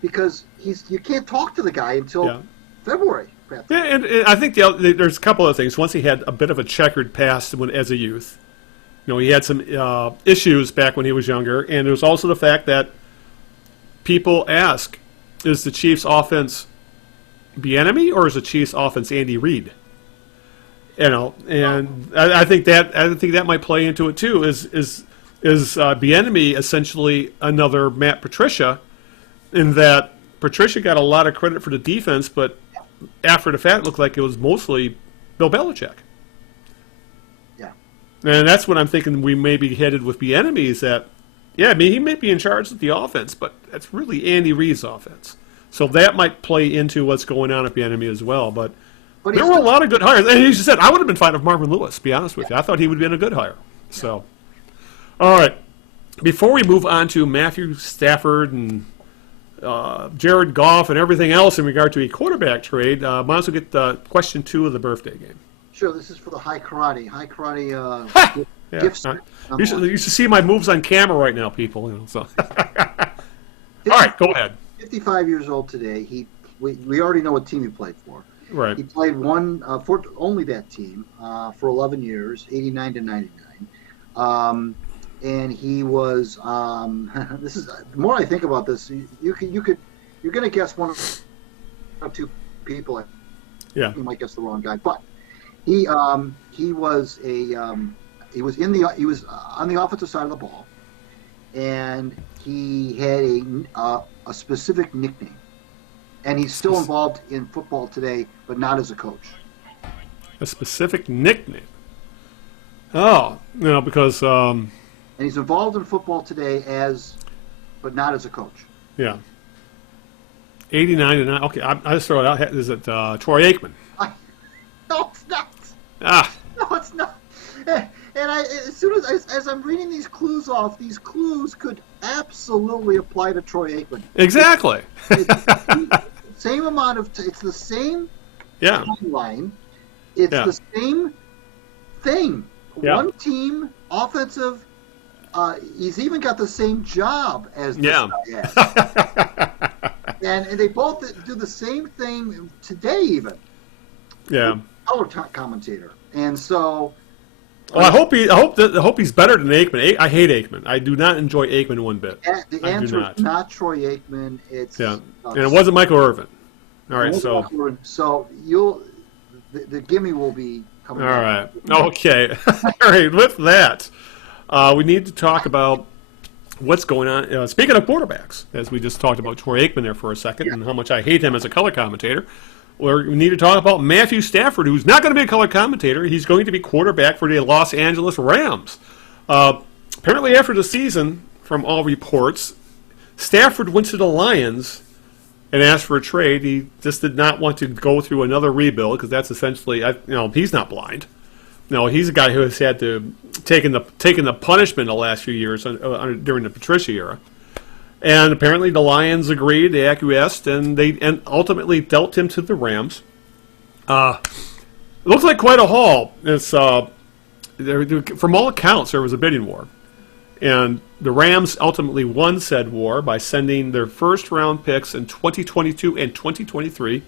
because you can't talk to the guy until February. Yeah, and I think there's a couple of things. Once he had a bit of a checkered past as a youth. He had some issues back when he was younger, and there's also the fact that people ask, is the Chiefs' offense Bieniemy or is the Chiefs' offense Andy Reid? And I think that might play into it too. Is Bieniemy essentially another Matt Patricia, in that Patricia got a lot of credit for the defense, but after the fact, it looked like it was mostly Bill Belichick. Yeah, and that's what I'm thinking we may be headed with Bieniemy, is that. Yeah, I mean, he may be in charge of the offense, but that's really Andy Reid's offense. So that might play into what's going on at Bieniemy as well. But there were a lot of good hires. And as you said, I would have been fine with Marvin Lewis, to be honest with you. I thought he would have been a good hire. So, all right. Before we move on to Matthew Stafford and Jared Goff and everything else in regard to a quarterback trade, might as well get question 2 of the birthday game. Sure, this is for the high karate. Yeah. You should see my moves on camera right now, people. So. All right, go ahead. 55 years old today. We already know what team he played for. Right. He played for only that team for 11 years, 89 to 99. And he was. This is the more I think about this, you're going to guess one of 2 people. Yeah. You might guess the wrong guy, but he was on the offensive side of the ball, and he had a specific nickname, and he's still involved in football today, but not as a coach. A specific nickname. Oh, because and he's involved in football today but not as a coach. Yeah. 89 to 9. Okay, I just throw it out. Is it Troy Aikman? No, it's not. Ah. No, it's not. And as soon as I'm reading these clues off, these clues could absolutely apply to Troy Aikman. Exactly. Same amount of. It's the same yeah. timeline. It's the same thing. Yeah. One team, offensive. He's even got the same job as this guy has. And they both do the same thing today, even. Yeah. Color commentator, and so. Well, I hope he's better than Aikman. I hate Aikman. I do not enjoy Aikman one bit. The answer is not Troy Aikman. It's and it wasn't Michael Irvin. All right, so the gimme will be coming. All right, okay, all right. With that, we need to talk about what's going on. Speaking of quarterbacks, as we just talked about Troy Aikman there for a second, and how much I hate him as a color commentator. We need to talk about Matthew Stafford, who's not going to be a color commentator. He's going to be quarterback for the Los Angeles Rams. Apparently, after the season, from all reports, Stafford went to the Lions and asked for a trade. He just did not want to go through another rebuild because that's essentially, he's not blind. No, he's a guy who has had to taken the punishment the last few years during the Patricia era. And apparently the Lions agreed, they acquiesced, and ultimately dealt him to the Rams. It looks like quite a haul. It's from all accounts, there was a bidding war. And the Rams ultimately won said war by sending their first-round picks in 2022 and 2023,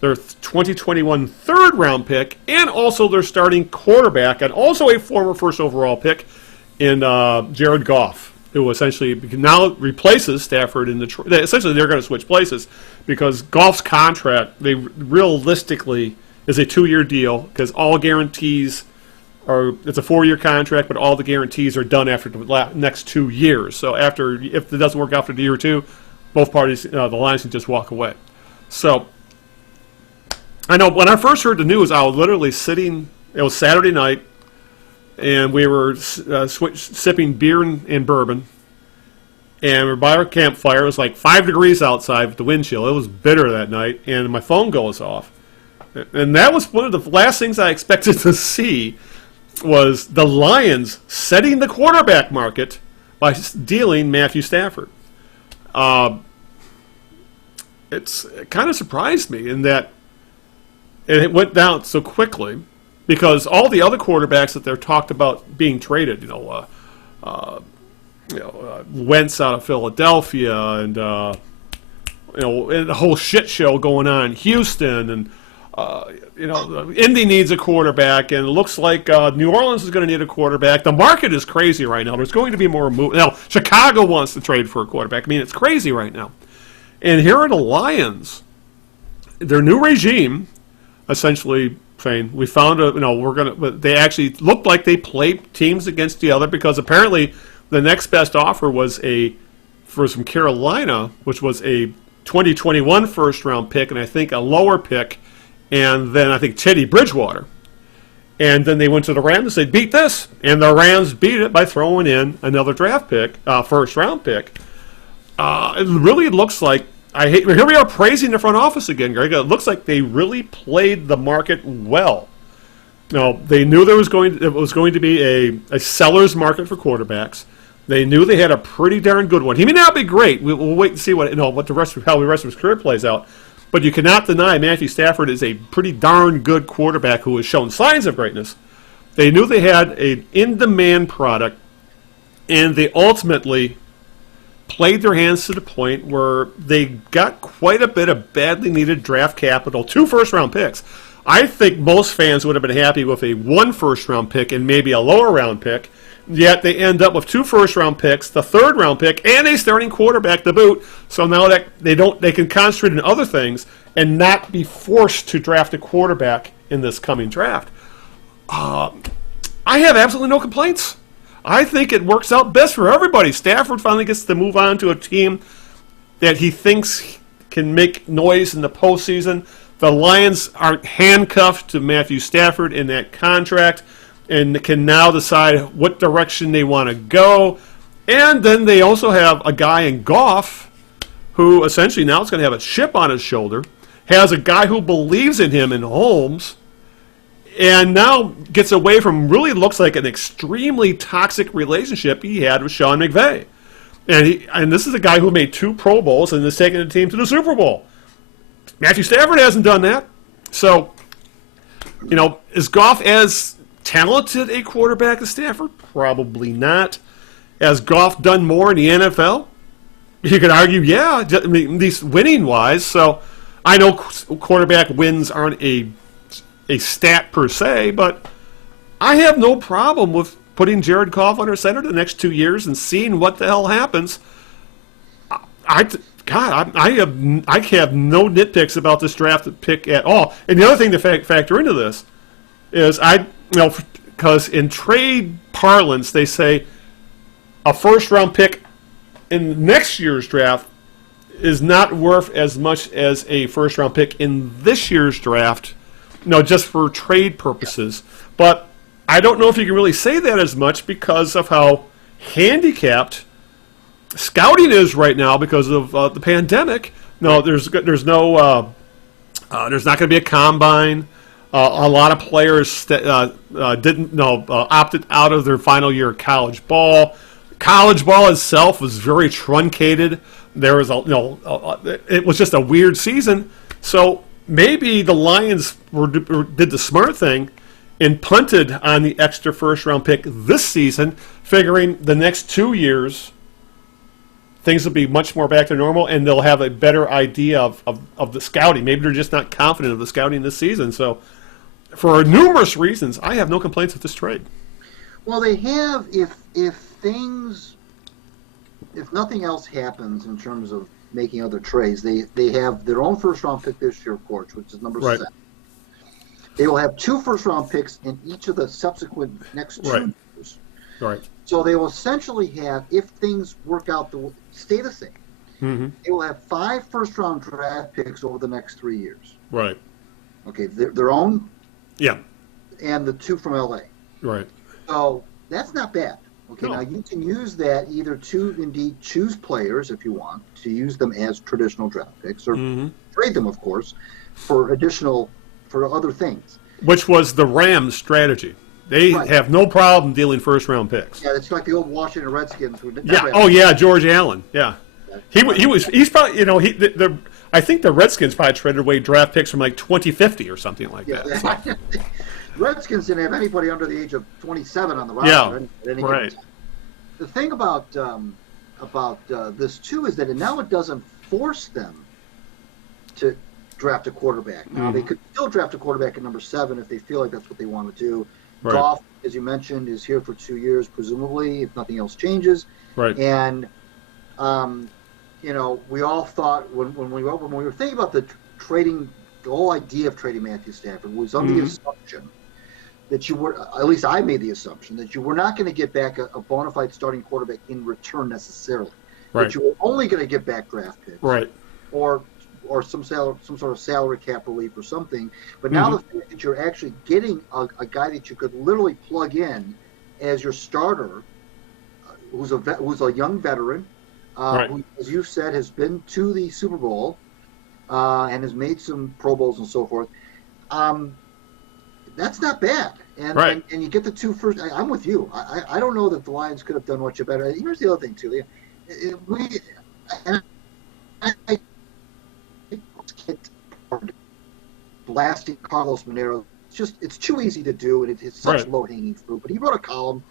their 2021 third-round pick, and also their starting quarterback, and also a former first overall pick in Jared Goff, who essentially now replaces Stafford in essentially they're going to switch places because Goff's contract, realistically is a 2-year deal because all guarantees it's a 4-year contract, but all the guarantees are done after the next 2 years. So if it doesn't work after the year or two, both parties, the Lions can just walk away. So I know when I first heard the news, I was literally sitting, it was Saturday night, and we were sipping beer and bourbon, and we were by our campfire. It was like 5 degrees outside with the wind chill. It was bitter that night, and my phone goes off. And that was one of the last things I expected to see was the Lions setting the quarterback market by dealing Matthew Stafford. It kind of surprised me in that it went down so quickly. Because all the other quarterbacks that they're talked about being traded, Wentz out of Philadelphia, and and the whole shit show going on in Houston, and Indy needs a quarterback, and it looks like New Orleans is going to need a quarterback. The market is crazy right now. There's going to be more now. Chicago wants to trade for a quarterback. I mean, it's crazy right now. And here are the Lions. Their new regime, essentially saying we found but they actually looked like they played teams against the other because apparently the next best offer was from Carolina, which was a 2021 first round pick and I think a lower pick, and then I think Teddy Bridgewater. And then they went to the Rams and said, beat this. And the Rams beat it by throwing in another draft pick, first round pick. It really looks like here we are praising the front office again, Greg. It looks like they really played the market well. They knew it was going to be a seller's market for quarterbacks. They knew they had a pretty darn good one. He may not be great. We'll wait and see how the rest of his career plays out. But you cannot deny Matthew Stafford is a pretty darn good quarterback who has shown signs of greatness. They knew they had an in-demand product, and they ultimately played their hands to the point where they got quite a bit of badly needed draft capital, 2 first-round picks. I think most fans would have been happy with a 1 first-round pick and maybe a lower-round pick, yet they end up with 2 first-round picks, the third-round pick, and a starting quarterback to boot. So now that they can concentrate on other things and not be forced to draft a quarterback in this coming draft. I have absolutely no complaints. I think it works out best for everybody. Stafford finally gets to move on to a team that he thinks can make noise in the postseason. The Lions aren't handcuffed to Matthew Stafford in that contract and can now decide what direction they want to go. And then they also have a guy in Goff who essentially now is going to have a chip on his shoulder, has a guy who believes in him in Holmes, and now gets away from really looks like an extremely toxic relationship he had with Sean McVay. And this is a guy who made 2 Pro Bowls and is taking the team to the Super Bowl. Matthew Stafford hasn't done that. So, is Goff as talented a quarterback as Stafford? Probably not. Has Goff done more in the NFL? You could argue, yeah, at least winning-wise. So I know quarterback wins aren't a stat per se, but I have no problem with putting Jared Goff under center the next 2 years and seeing what the hell happens. I have no nitpicks about this draft pick at all. And the other thing to factor into this is because in trade parlance they say a first-round pick in next year's draft is not worth as much as a first-round pick in this year's draft, just for trade purposes. But I don't know if you can really say that as much because of how handicapped scouting is right now because of the pandemic. No, there's not going to be a combine. A lot of players opted out of their final year of college ball. College ball itself was very truncated. There was it was just a weird season. So maybe the Lions did the smart thing and punted on the extra first-round pick this season, figuring the next 2 years things will be much more back to normal, and they'll have a better idea of the scouting. Maybe they're just not confident of the scouting this season. So for numerous reasons, I have no complaints with this trade. Well, they have, if nothing else happens in terms of making other trades, they have their own first-round pick this year, of course, which is number 7. They will have 2 first-round picks in each of the subsequent next 2 years. Right. So they will essentially have, if things work out, stay the same. Mm-hmm. They will have 5 first-round draft picks over the next 3 years. Right. Okay, their own. Yeah. And the 2 from LA. Right. So that's not bad. Okay, No. Now you can use that either to indeed choose players if you want to use them as traditional draft picks, or trade them, of course, for other things. Which was the Rams' strategy. They have no problem dealing first-round picks. Yeah, it's like the old Washington Redskins. Who did George Allen. Yeah, he's probably I think the Redskins probably traded away draft picks from like 2050 or something like that. Redskins didn't have anybody under the age of 27 on the roster. At any given time. The thing about this too is that now it doesn't force them to draft a quarterback. Now they could still draft a quarterback at number 7 if they feel like that's what they want to do. Right. Goff, as you mentioned, is here for 2 years, presumably, if nothing else changes. Right. And we all thought when we were thinking about the whole idea of trading Matthew Stafford was under the assumption that you were, at least I made the assumption, that you were not going to get back a bona fide starting quarterback in return necessarily. Right. That you were only going to get back draft picks. Right. Or some sort of salary cap relief or something. But now the fact that you're actually getting a guy that you could literally plug in as your starter, who's a young veteran, who, as you said, has been to the Super Bowl and has made some Pro Bowls and so forth. That's not bad. And you get the 2 first. I'm with you. I don't know that the Lions could have done much better. Here's the other thing too. Blasting Carlos Monero, it's too easy to do, and it's such low-hanging fruit. But he wrote a column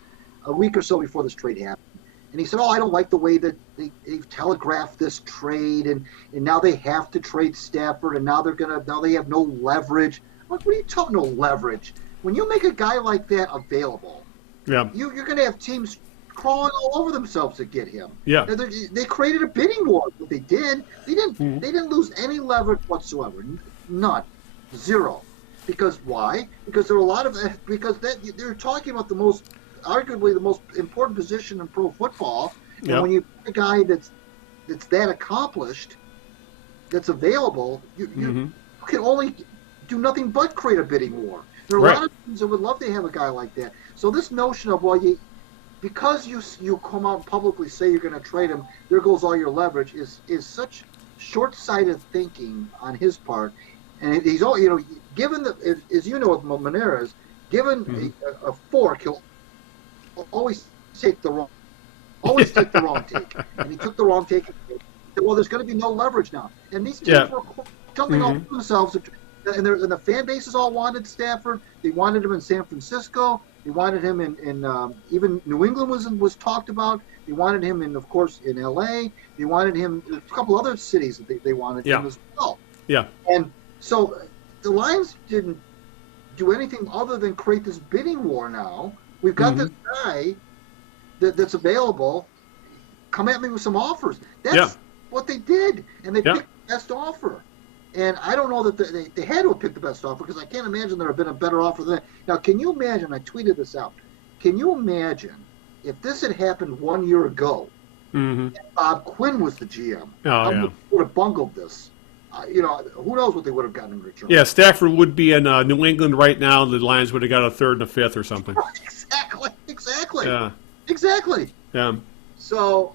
a week or so before this trade happened, and he said, I don't like the way that they've telegraphed this trade, and now they have to trade Stafford, and now they have no leverage. What are you talking, no leverage? When you make a guy like that available, you're going to have teams crawling all over themselves to get him. Yeah. They created a bidding war. What they did, they didn't lose any leverage whatsoever. None. 0. Because why? Because there are they're talking about the most arguably the most important position in pro football. And Yep. when you get a guy that's that accomplished, that's available, you can only do nothing but create a bidding war. There are a lot of teams that would love to have a guy like that. So this notion of, well, because you come out and publicly say you're going to trade him, there goes all your leverage, is such short-sighted thinking on his part. And he's all, given the, as you know with Monera's, given a fork, he'll always take the wrong take. And he took the wrong take. Well, there's going to be no leverage now. And these teams were jumping all over themselves. And the fan bases all wanted Stafford. They wanted him in San Francisco. They wanted him in even New England was talked about. They wanted him of course, in L.A. They wanted him in a couple other cities that they wanted him as well. Yeah. And so the Lions didn't do anything other than create this bidding war now. We've got this guy that's available. Come at me with some offers. That's what they did. And they picked the best offer. And I don't know that they had to have picked the best offer, because I can't imagine there have been a better offer than that. Now, can you imagine, I tweeted this out, can you imagine if this had happened 1 year ago, and Bob Quinn was the GM, would have bungled this? Who knows what they would have gotten in return. Yeah, Stafford would be in New England right now. The Lions would have got a third and a fifth or something. Exactly. Yeah. Exactly. Yeah. So,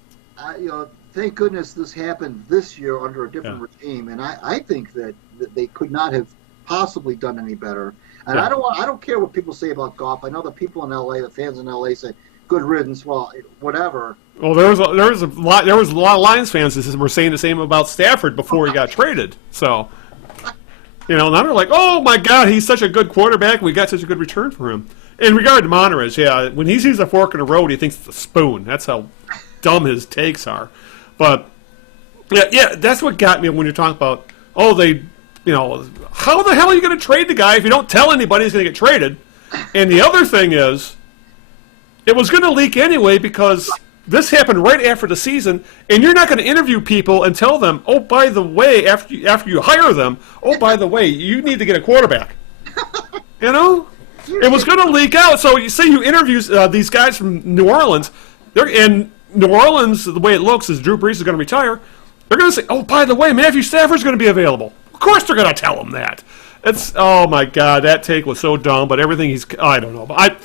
thank goodness this happened this year under a different regime, and I think that they could not have possibly done any better. And I don't care what people say about Goff. I know the people in LA, the fans in LA, say good riddance. Well, whatever. Well, there was a lot of Lions fans that were saying the same about Stafford before he got traded. So, now they're like, oh my God, he's such a good quarterback. We got such a good return for him. In regard to Monterez, when he sees a fork in the road, he thinks it's a spoon. That's how dumb his takes are. But that's what got me when you're talking about, how the hell are you going to trade the guy if you don't tell anybody he's going to get traded? And the other thing is, it was going to leak anyway, because this happened right after the season, and you're not going to interview people and tell them, oh, by the way, after you hire them, oh, by the way, you need to get a quarterback. It was going to leak out. So you say you interview these guys from New Orleans, and New Orleans, the way it looks is Drew Brees is going to retire. They're going to say, oh, by the way, Matthew Stafford's going to be available. Of course they're going to tell him that. Oh, my God, that take was so dumb, but everything I don't know. But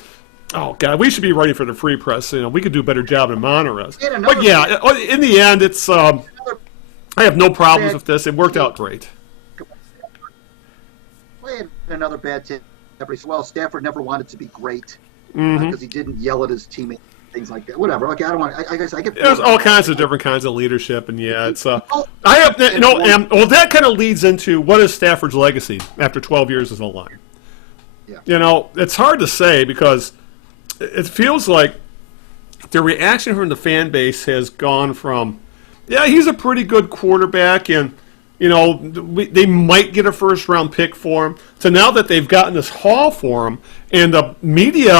oh, God, we should be writing for the Free Press. We could do a better job than Monterez. But, in the end, it's I have no problems with this. It worked out great. We had another bad take. Well, Stafford never wanted to be great because he didn't yell at his teammates, things like that. Whatever. Okay, I don't want. I guess I get. There's all kinds of different kinds of leadership, and it's. I have that kind of leads into what is Stafford's legacy after 12 years as a Lion. Yeah. It's hard to say, because it feels like the reaction from the fan base has gone from, he's a pretty good quarterback, and they might get a first-round pick for him, to now that they've gotten this haul for him, and the media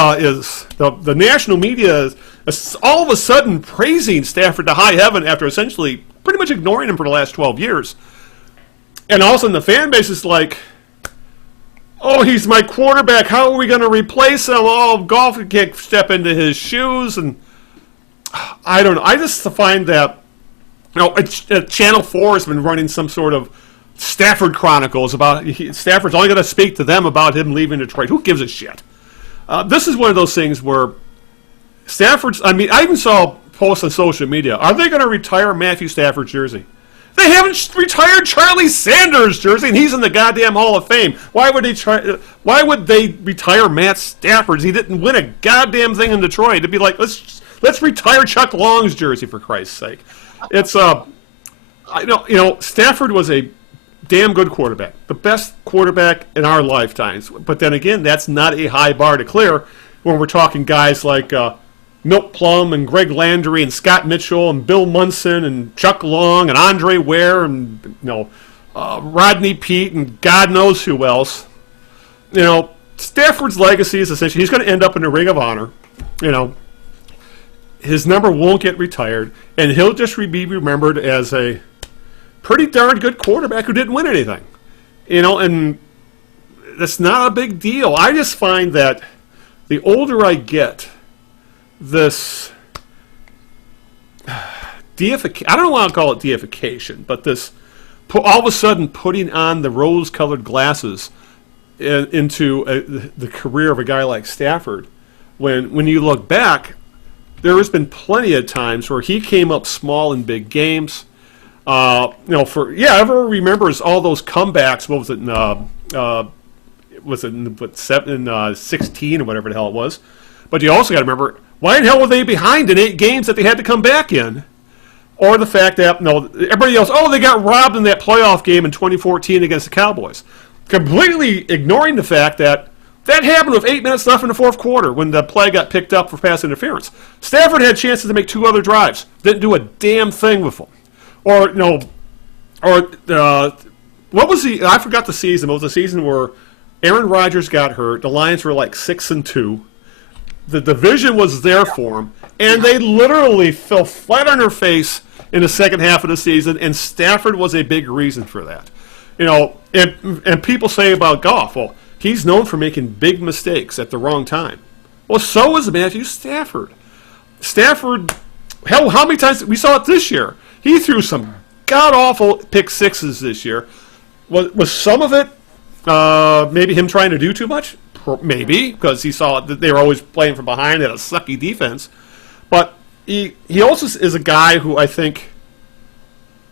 the national media is all of a sudden praising Stafford to high heaven after essentially pretty much ignoring him for the last 12 years. And all of a sudden the fan base is like, oh, he's my quarterback. How are we going to replace him? Oh, Goff can't step into his shoes. And I don't know. I just find that Channel 4 has been running some sort of Stafford Chronicles about Stafford's only going to speak to them about him leaving Detroit. Who gives a shit? This is one of those things where Stafford's. I even saw posts on social media. Are they going to retire Matthew Stafford's jersey? They haven't retired Charlie Sanders' jersey, and he's in the goddamn Hall of Fame. Why would they retire Matt Stafford's? He didn't win a goddamn thing in Detroit. It'd be like, let's retire Chuck Long's jersey, for Christ's sake. It's Stafford was a damn good quarterback, the best quarterback in our lifetimes. But then again, that's not a high bar to clear when we're talking guys like Milt Plum and Greg Landry and Scott Mitchell and Bill Munson and Chuck Long and Andre Ware and Rodney Peete and God knows who else. Stafford's legacy is essentially he's going to end up in the Ring of Honor. His number won't get retired, and he'll just be remembered as a pretty darn good quarterback who didn't win anything. And that's not a big deal. I just find that the older I get, this deification. I don't want to call it deification, but this all of a sudden putting on the rose-colored glasses into the career of a guy like Stafford. When you look back, there has been plenty of times where he came up small in big games. Everyone remembers all those comebacks. What was it in 16 or whatever the hell it was? But you also got to remember, why in hell were they behind in 8 games that they had to come back in? Or the fact that everybody else, they got robbed in that playoff game in 2014 against the Cowboys, completely ignoring the fact that happened with 8 minutes left in the fourth quarter when the play got picked up for pass interference. Stafford had chances to make 2 other drives, didn't do a damn thing with them. What was I forgot the season. It was a season where Aaron Rodgers got hurt. The Lions were like 6-2. The division was there for them, and they literally fell flat on their face in the second half of the season, and Stafford was a big reason for that. And people say about Goff, well, he's known for making big mistakes at the wrong time. Well, so is Matthew Stafford. Hell, how many times we saw it this year? He threw some god-awful pick sixes this year. Was some of it maybe him trying to do too much? Maybe, because he saw that they were always playing from behind at a sucky defense. But he also is a guy who I think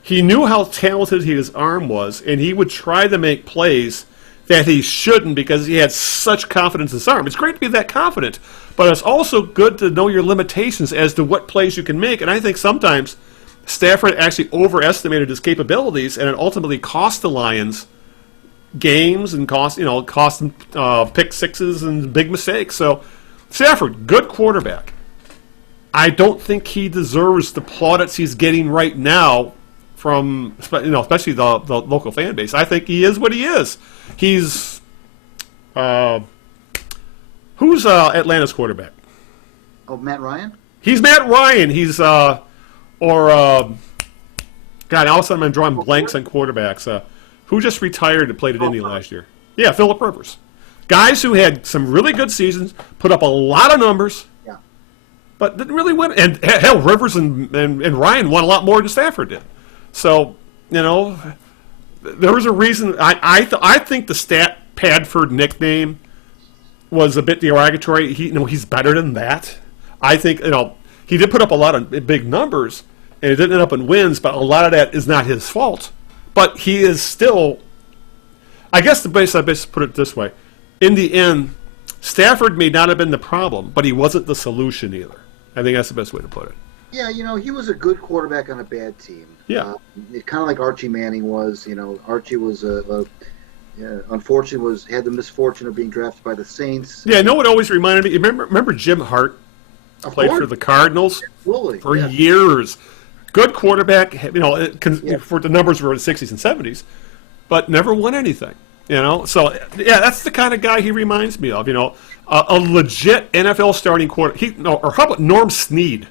he knew how talented his arm was, and he would try to make plays that he shouldn't because he had such confidence in his arm. It's great to be that confident, but it's also good to know your limitations as to what plays you can make. And I think sometimes Stafford actually overestimated his capabilities, and it ultimately cost the Lions games and cost them pick sixes and big mistakes. So Stafford, good quarterback. I don't think he deserves the plaudits he's getting right now from especially the local fan base. I think he is what he is. He's who's Atlanta's quarterback? Oh, Matt Ryan? He's Matt Ryan. He's God, all of a sudden I'm drawing blanks on quarterbacks. Who just retired and played at Indy last year? Yeah, Phillip Rivers. Guys who had some really good seasons, put up a lot of numbers, but didn't really win. And hell, Rivers and Ryan won a lot more than Stafford did. So, there was a reason. I think the Stat Padford nickname was a bit derogatory. He's better than that. I think he did put up a lot of big numbers, and it didn't end up in wins. But a lot of that is not his fault. But he is still. I guess the best put it this way: in the end, Stafford may not have been the problem, but he wasn't the solution either. I think that's the best way to put it. Yeah, he was a good quarterback on a bad team. Yeah, kind of like Archie Manning was. Archie was unfortunately had the misfortune of being drafted by the Saints. Yeah, what always reminded me. Remember Jim Hart played for the Cardinals for years. Good quarterback. For the numbers were in the 60s and 70s, but never won anything. So yeah, that's the kind of guy he reminds me of. A legit NFL starting quarterback. Or how about Norm Snead?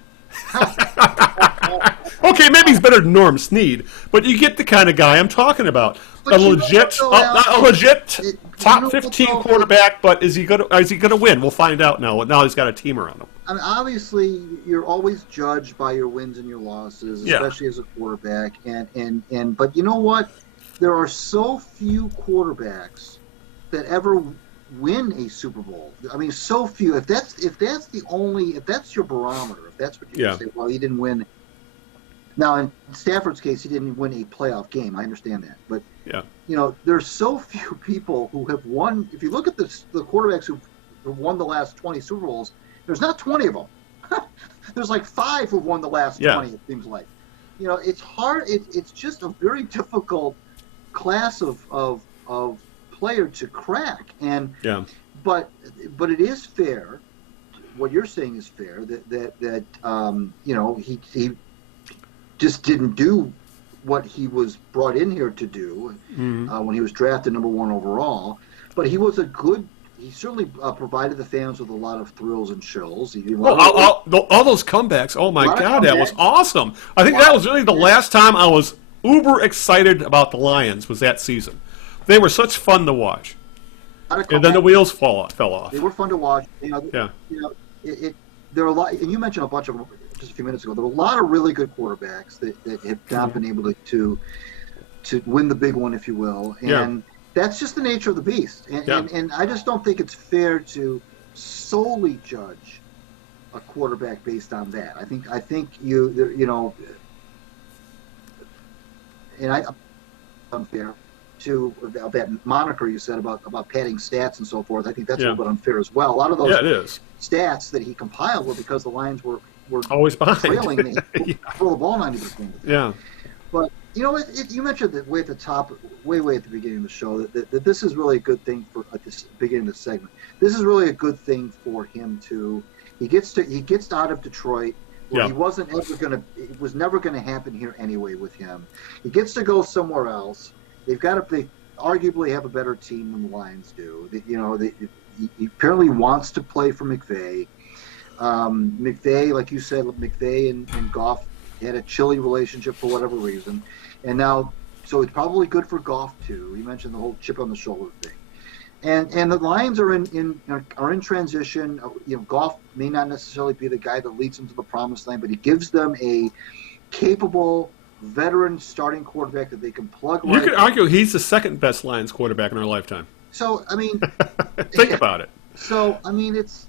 Okay, maybe he's better than Norm Snead, but you get the kind of guy I'm talking about. A legit top 15 quarterback, but is he gonna win? We'll find out now. Now he's got a team around him. I mean, obviously, you're always judged by your wins and your losses, especially as a quarterback. But you know what? There are so few quarterbacks that ever win a Super Bowl. I mean, so few. If that's your barometer, if that's what you say, well, he didn't win. Now, in Stafford's case, he didn't win a playoff game. I understand that, but there's so few people who have won. If you look at the quarterbacks who've won the last 20 Super Bowls, there's not 20 of them. There's like 5 who've won the last 20. It seems like, it's hard. It's just a very difficult class of player to crack. But it is fair. What you're saying is fair. That he just didn't do what he was brought in here to do when he was drafted number 1 overall. But he was he certainly provided the fans with a lot of thrills and chills. All those comebacks, oh my God, that was awesome. I think that was really the last time I was uber excited about the Lions was that season. They were such fun to watch. And then the wheels fell off. They were fun to watch. there are a lot, and you mentioned a bunch of them just a few minutes ago. There were a lot of really good quarterbacks that have not been able to win the big one, if you will, and that's just the nature of the beast. And I just don't think it's fair to solely judge a quarterback based on that. I think you know, and unfair to that moniker you said about padding stats and so forth. I think that's a little bit unfair as well. A lot of those stats that he compiled were because the Lions were always behind, trailing. They throw the ball 90% of the time. Yeah. But you know, you mentioned that way at the top, way at the beginning of the show, that this is really a good thing for at this beginning of the segment. This is really a good thing for him to. He gets out of Detroit, where he wasn't ever going to. It was never going to happen here anyway with him. He gets to go somewhere else. They arguably have a better team than the Lions do. He apparently wants to play for McVay. McVay, like you said, McVay and Goff had a chilly relationship for whatever reason, and now so it's probably good for Goff too. You mentioned the whole chip on the shoulder thing, and the Lions are in transition. You know, Goff may not necessarily be the guy that leads them to the promised land, but he gives them a capable veteran starting quarterback that they can plug. You could argue he's the second best Lions quarterback in our lifetime. So I mean, think about it. So I mean, it's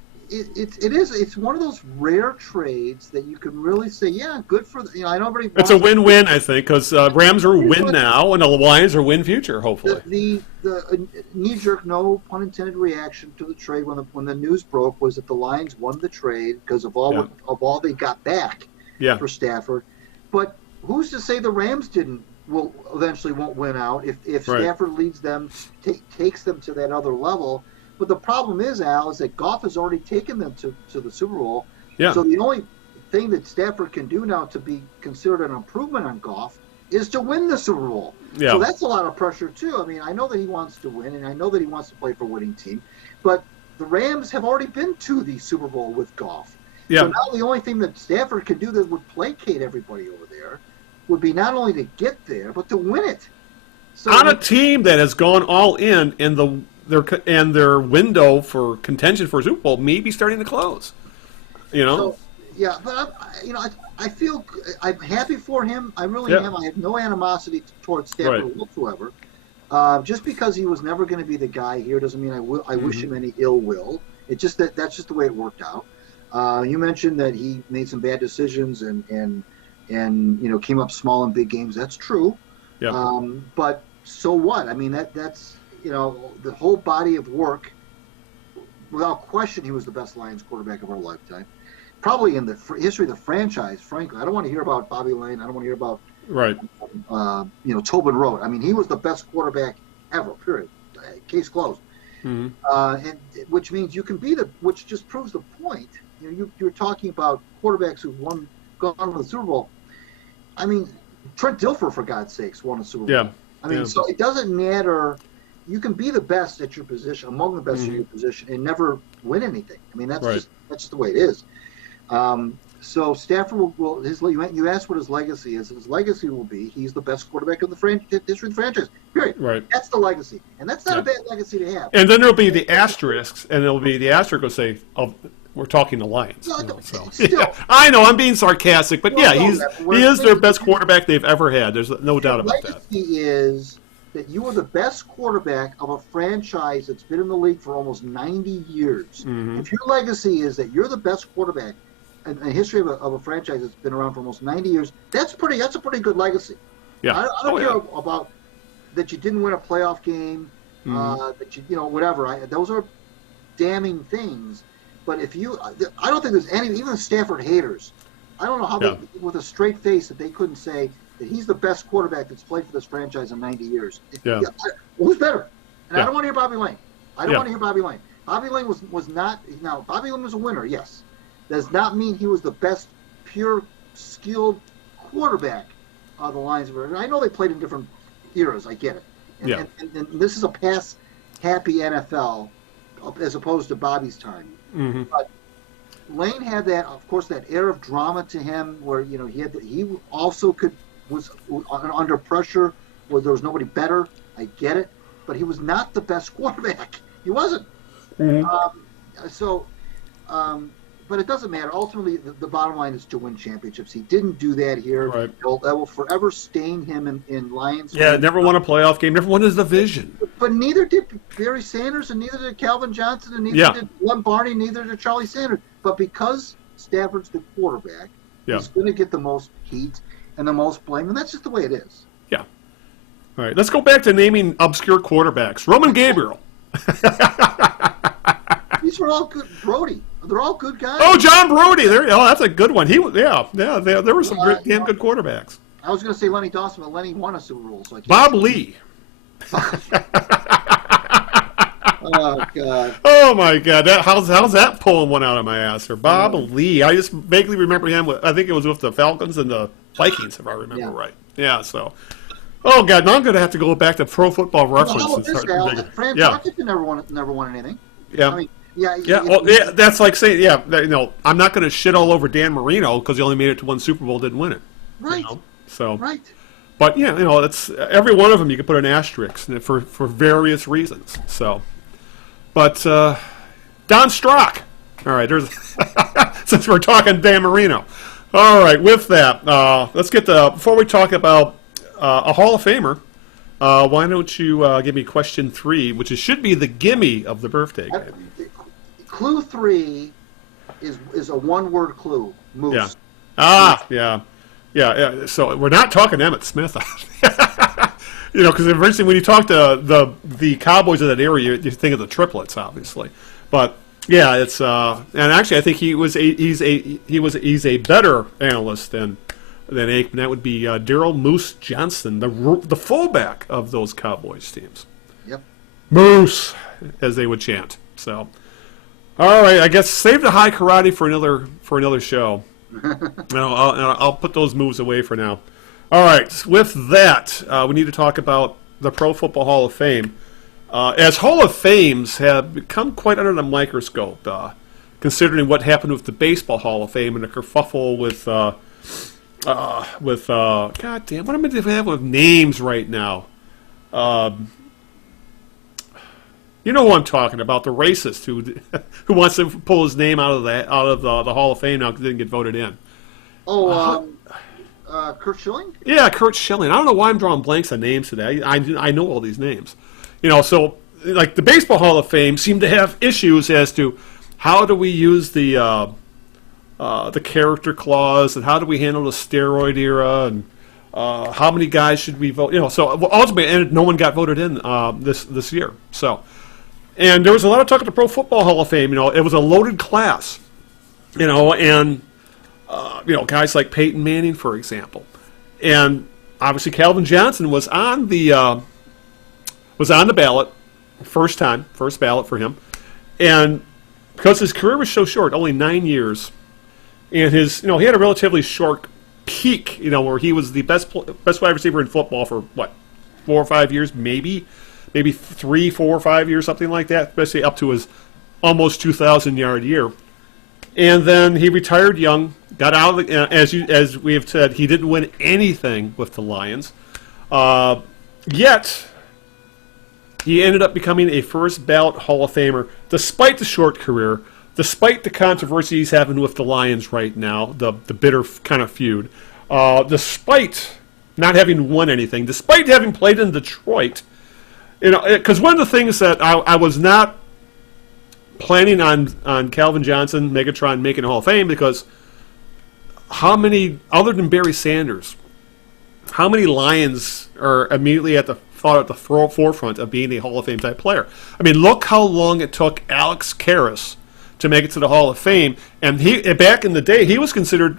one of those rare trades that you can really say, yeah, good for I know everybody. It's a win-win, I think, because Rams are win now and the Lions are win future, hopefully. The knee-jerk, no pun intended, reaction to the trade when the news broke was that the Lions won the trade because of all they got back for Stafford. But who's to say the Rams won't win out if Stafford leads them, takes them to that other level? But the problem is, Al, is that Goff has already taken them to the Super Bowl. Yeah. So the only thing that Stafford can do now to be considered an improvement on Goff is to win the Super Bowl. Yeah. So that's a lot of pressure, too. I mean, I know that he wants to win, and I know that he wants to play for a winning team. But the Rams have already been to the Super Bowl with Goff. Yeah. So now the only thing that Stafford could do that would placate everybody over there would be not only to get there, but to win it. So on a team that has gone all in their window for contention for a Super Bowl may be starting to close. You know? So, yeah, but I feel I'm happy for him. I really am. I have no animosity towards Stafford whatsoever. Just because he was never going to be the guy here doesn't mean I wish him any ill will. It's just that's just the way it worked out. You mentioned that he made some bad decisions and came up small in big games. That's true. Yeah. But so what? I mean that's the whole body of work. Without question, he was the best Lions quarterback of our lifetime. Probably in the history of the franchise, frankly. I don't want to hear about Bobby Lane. I don't want to hear about Tobin Rote. I mean, he was the best quarterback ever. Period. Case closed. Mm-hmm. And which means you can be which just proves the point. You're talking about quarterbacks who've gone to the Super Bowl. I mean, Trent Dilfer, for God's sakes, won a Super Bowl. Yeah. I mean, so it doesn't matter. You can be the best at your position, among the best at your position, and never win anything. I mean, that's just the way it is. So Stafford you asked what his legacy is. His legacy will be he's the best quarterback in the history of the franchise. Period. Right. That's the legacy, and that's not a bad legacy to have. And then there'll be the asterisks, and the asterisk will say, we're talking the Lions. Still, I know I'm being sarcastic, but he is their best quarterback they've ever had. There's no doubt about that. The legacy is that you are the best quarterback of a franchise that's been in the league for almost 90 years. Mm-hmm. If your legacy is that you're the best quarterback in the history of a franchise that's been around for almost 90 years, that's a pretty good legacy. Yeah. I don't care about that you didn't win a playoff game, that whatever. Those are damning things. But I don't think there's even the Stafford haters. I don't know how they, with a straight face, that they couldn't say that he's the best quarterback that's played for this franchise in 90 years. Yeah. Who's better? And I don't want to hear Bobby Lane. I don't want to hear Bobby Lane. Bobby Lane was not. Now, Bobby Lane was a winner, yes. Does not mean he was the best, pure, skilled quarterback the Lions were. And I know they played in different eras. I get it. And this is a pass-happy NFL as opposed to Bobby's time. Mm-hmm. But Lane had that, of course, that air of drama to him, where he also was under pressure, where there was nobody better. I get it, but he was not the best quarterback. He wasn't. Mm-hmm. but it doesn't matter. Ultimately, the bottom line is to win championships. He didn't do that here. Right. That will forever stain him in Lions. Yeah, never won a playoff game, never won his division. But neither did Barry Sanders, and neither did Calvin Johnson, and neither did Len Barney, neither did Charlie Sanders. But because Stafford's the quarterback, he's going to get the most heat and the most blame, and that's just the way it is. Yeah. All right, let's go back to naming obscure quarterbacks. Roman Gabriel. These are all good. Brody. They're all good guys. Oh, John Brody. That's a good one. There were some damn good quarterbacks. I was going to say Lenny Dawson, but Lenny won a Super Bowl. So Bob Lee. Oh, God. Oh, my God. How's that pulling one out of my ass? Or Bob Lee. I just vaguely remember him. I think it was with the Falcons and the Vikings, if I remember right. Yeah, so. Oh, God. Now I'm going to have to go back to Pro Football Reference. Fran Tarkenton never won anything. Yeah. I mean, that's like saying, I'm not going to shit all over Dan Marino because he only made it to one Super Bowl, didn't win it. Right. So. Right. But, that's every one of them you could put an asterisk for various reasons. So. But Don Strock. All right, since we're talking Dan Marino. All right, with that, let's get before we talk about a Hall of Famer, why don't you give me question 3, which should be the gimme of the birthday game. Clue 3 is a one-word clue. Moose. Yeah. Yeah. So we're not talking Emmitt Smith. Because eventually when you talk to the Cowboys of that area, you think of the triplets, obviously. But yeah, it's and actually I think he's a better analyst than Aikman. That would be Daryl Moose Johnson, the fullback of those Cowboys teams. Yep. Moose, as they would chant. So, all right, I guess save the high karate for another show. I'll put those moves away for now. All right, with that, we need to talk about the Pro Football Hall of Fame. As Hall of Fames have become quite under the microscope, considering what happened with the Baseball Hall of Fame and the kerfuffle with God damn, what am I going to have with names right now? You know who I'm talking about, the racist who wants to pull his name out of the Hall of Fame now because he didn't get voted in. Kurt Schilling? Yeah, Kurt Schilling. I don't know why I'm drawing blanks on names today. I know all these names. So like the Baseball Hall of Fame seemed to have issues as to how do we use the character clause and how do we handle the steroid era and how many guys should we vote? So ultimately, no one got voted in this year. So, and there was a lot of talk at the Pro Football Hall of Fame. It was a loaded class. And guys like Peyton Manning, for example, and obviously Calvin Johnson was on the ballot, first ballot for him, and because his career was so short, only 9 years, and he had a relatively short peak, where he was the best wide receiver in football for 4 or 5 years, maybe 3, 4, or 5 years, something like that, especially up to his almost 2,000-yard year. And then he retired young, got out of the, as we have said, he didn't win anything with the Lions. Yet, he ended up becoming a first ballot Hall of Famer, despite the short career, despite the controversy he's having with the Lions right now, the bitter kind of feud, despite not having won anything, despite having played in Detroit. Because one of the things that I was not planning on Calvin Johnson, Megatron, making a Hall of Fame, because how many, other than Barry Sanders, how many Lions are immediately at the forefront of being a Hall of Fame type player? I mean, look how long it took Alex Karras to make it to the Hall of Fame, and back in the day, he was considered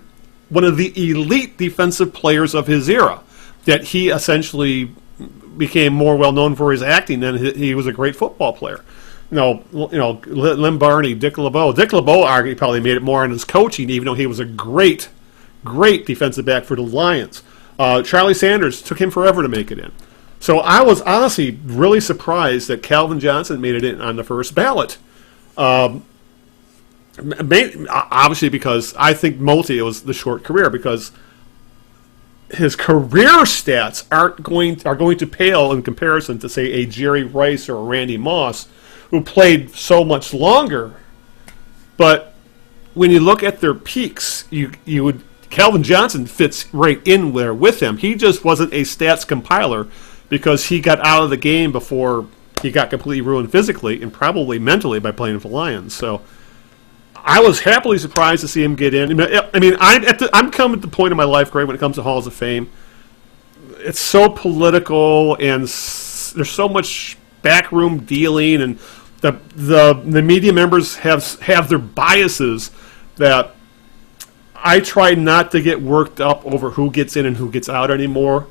one of the elite defensive players of his era. That he essentially became more well known for his acting than he was a great football player. Len Barney, Dick LeBeau. Dick LeBeau arguably probably made it more on his coaching, even though he was a great defensive back for the Lions. Charlie Sanders, took him forever to make it in. So I was honestly really surprised that Calvin Johnson made it in on the first ballot. Obviously because I think mostly it was the short career, because his career stats are going to pale in comparison to, say, a Jerry Rice or a Randy Moss, who played so much longer, but when you look at their peaks, you would Calvin Johnson fits right in there with him. He just wasn't a stats compiler because he got out of the game before he got completely ruined physically and probably mentally by playing for the Lions. So I was happily surprised to see him get in. I mean, I'm coming to the point in my life, Greg, when it comes to Halls of Fame. It's so political, and there's so much backroom dealing, and the media members have their biases that I try not to get worked up over who gets in and who gets out anymore.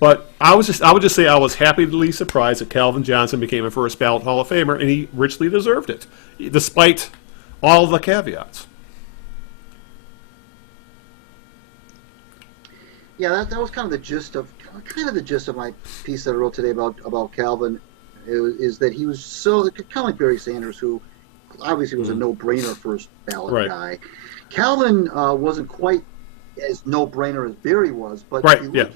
But I would just say I was happily surprised that Calvin Johnson became a first ballot Hall of Famer, and he richly deserved it, despite all the caveats. Yeah, that was kind of the gist of my piece that I wrote today about Calvin. Is that he was so kind of like Barry Sanders, who obviously was a no-brainer first ballot guy. Calvin wasn't quite as no-brainer as Barry was, but if you look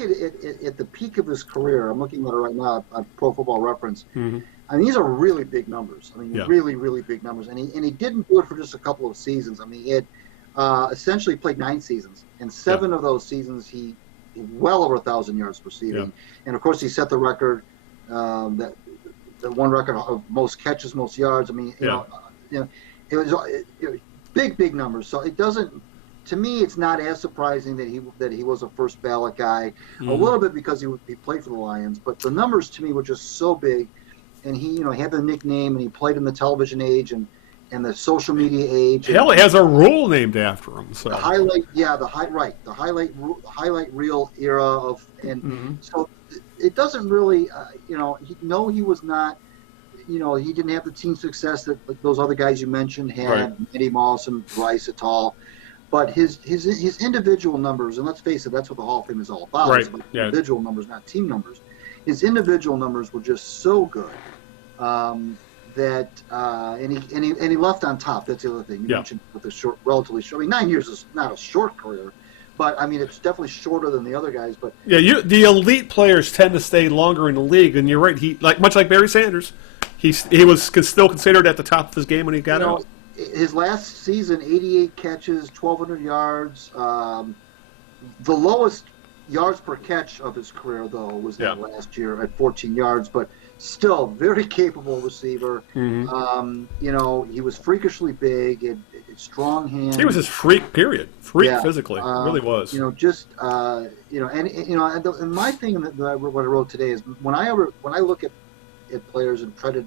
at the peak of his career, I'm looking at it right now on Pro Football Reference. Mm-hmm. I mean, these are really big numbers. I mean, really, really big numbers. And he didn't do it for just a couple of seasons. I mean, he had essentially played 9 seasons, and 7 of those seasons he well over 1,000 yards receiving. Yeah. And of course, he set the record, the one record of most catches, most yards. I mean, you know, it was big numbers. So it doesn't. To me, it's not as surprising that he was a first ballot guy. Mm-hmm. A little bit because he played for the Lions, but the numbers to me were just so big. And he had the nickname, and he played in the television age and the social media age. Hell, it has a rule named after him. So the highlight reel era of, and so it doesn't really, he was not, he didn't have the team success that those other guys you mentioned had, Eddie Moss and Bryce et al. But his individual numbers, and let's face it, that's what the Hall of Fame is all about. Right. It's about individual numbers, not team numbers. His individual numbers were just so good that and he left on top. That's the other thing you mentioned with the relatively short. I mean, 9 years is not a short career, but I mean it's definitely shorter than the other guys. But the elite players tend to stay longer in the league, and you're right. He much like Barry Sanders, he was still considered at the top of his game when he got out. His last season, 88 catches, 1,200 yards. The lowest yards per catch of his career, though, was that last year at 14 yards, but still very capable receiver. Mm-hmm. He was freakishly big, and strong hands. He was just freak, period. Physically, really was. And my thing that what I wrote today is when I look at players and try to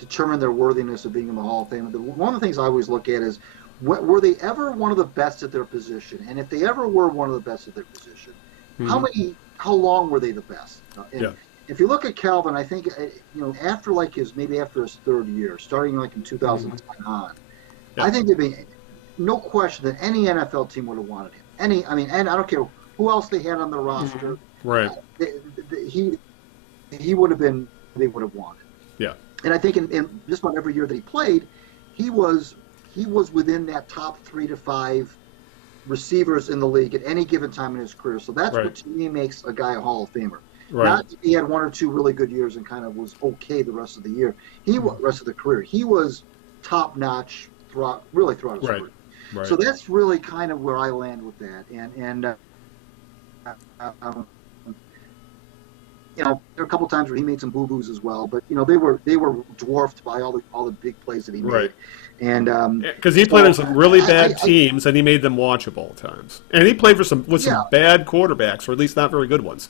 determine their worthiness of being in the Hall of Fame, one of the things I always look at is were they ever one of the best at their position? And if they ever were one of the best at their position, how long were they the best? If you look at Calvin, I think after his third year, starting like in 2010 on, I think there'd be no question that any NFL team would have wanted him. And I don't care who else they had on their roster. Right. He would have been. They would have wanted. Yeah. And I think in just about every year that he played, he was within that top 3 to 5 receivers in the league at any given time in his career. So that's what to me makes a guy a Hall of Famer. Right. Not that he had 1 or 2 really good years and kind of was okay the rest of the year. Rest of the career. He was top notch throughout his career. Right. So that's really kind of where I land with that. There were a couple times where he made some boo-boos as well, but they were dwarfed by all the big plays that he made. Right. And because he played on some really bad teams, and he made them watchable at times. And he played with some bad quarterbacks, or at least not very good ones.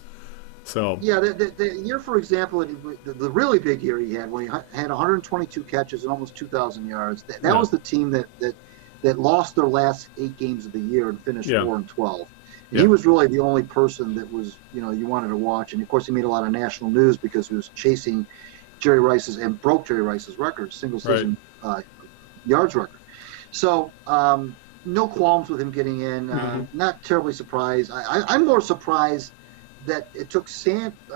So the year, for example, the really big year he had when he had 122 catches and almost 2,000 yards. That was the team that lost their last 8 games of the year and finished 4-12. And he was really the only person that was you wanted to watch. And of course, he made a lot of national news because he was chasing Jerry Rice's and broke Jerry Rice's record, single season yards record. So no qualms with him getting in. Not terribly surprised. I'm more surprised that it took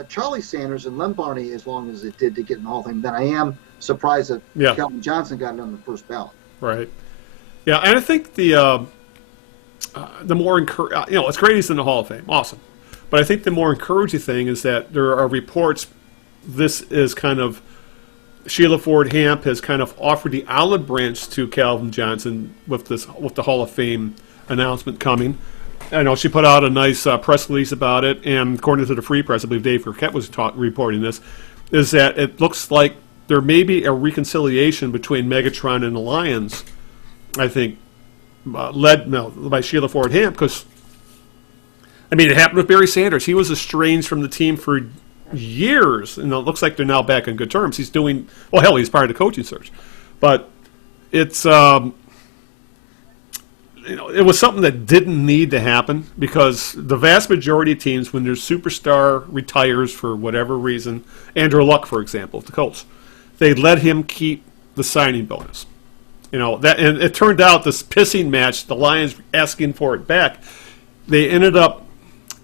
Charlie Sanders and Lem Barney as long as it did to get in the Hall of Fame than I am surprised that Calvin Johnson got it on the first ballot. Right. Yeah, and I think the more it's great he's in the Hall of Fame, awesome. But I think the more encouraging thing is that there are reports. This is kind of Sheila Ford Hamp has kind of offered the olive branch to Calvin Johnson with the Hall of Fame announcement coming. I know she put out a nice press release about it, and according to the Free Press, I believe Dave Burkett was reporting this, is that it looks like there may be a reconciliation between Megatron and the Lions, I think, led by Sheila Ford Hamp, because, I mean, it happened with Barry Sanders. He was estranged from the team for years, and it looks like they're now back on good terms. He's doing, well, hell, he's part of the coaching search. But it's, it was something that didn't need to happen, because the vast majority of teams, when their superstar retires for whatever reason, Andrew Luck, for example, of the Colts, they let him keep the signing bonus. And it turned out this pissing match, the Lions asking for it back, they ended up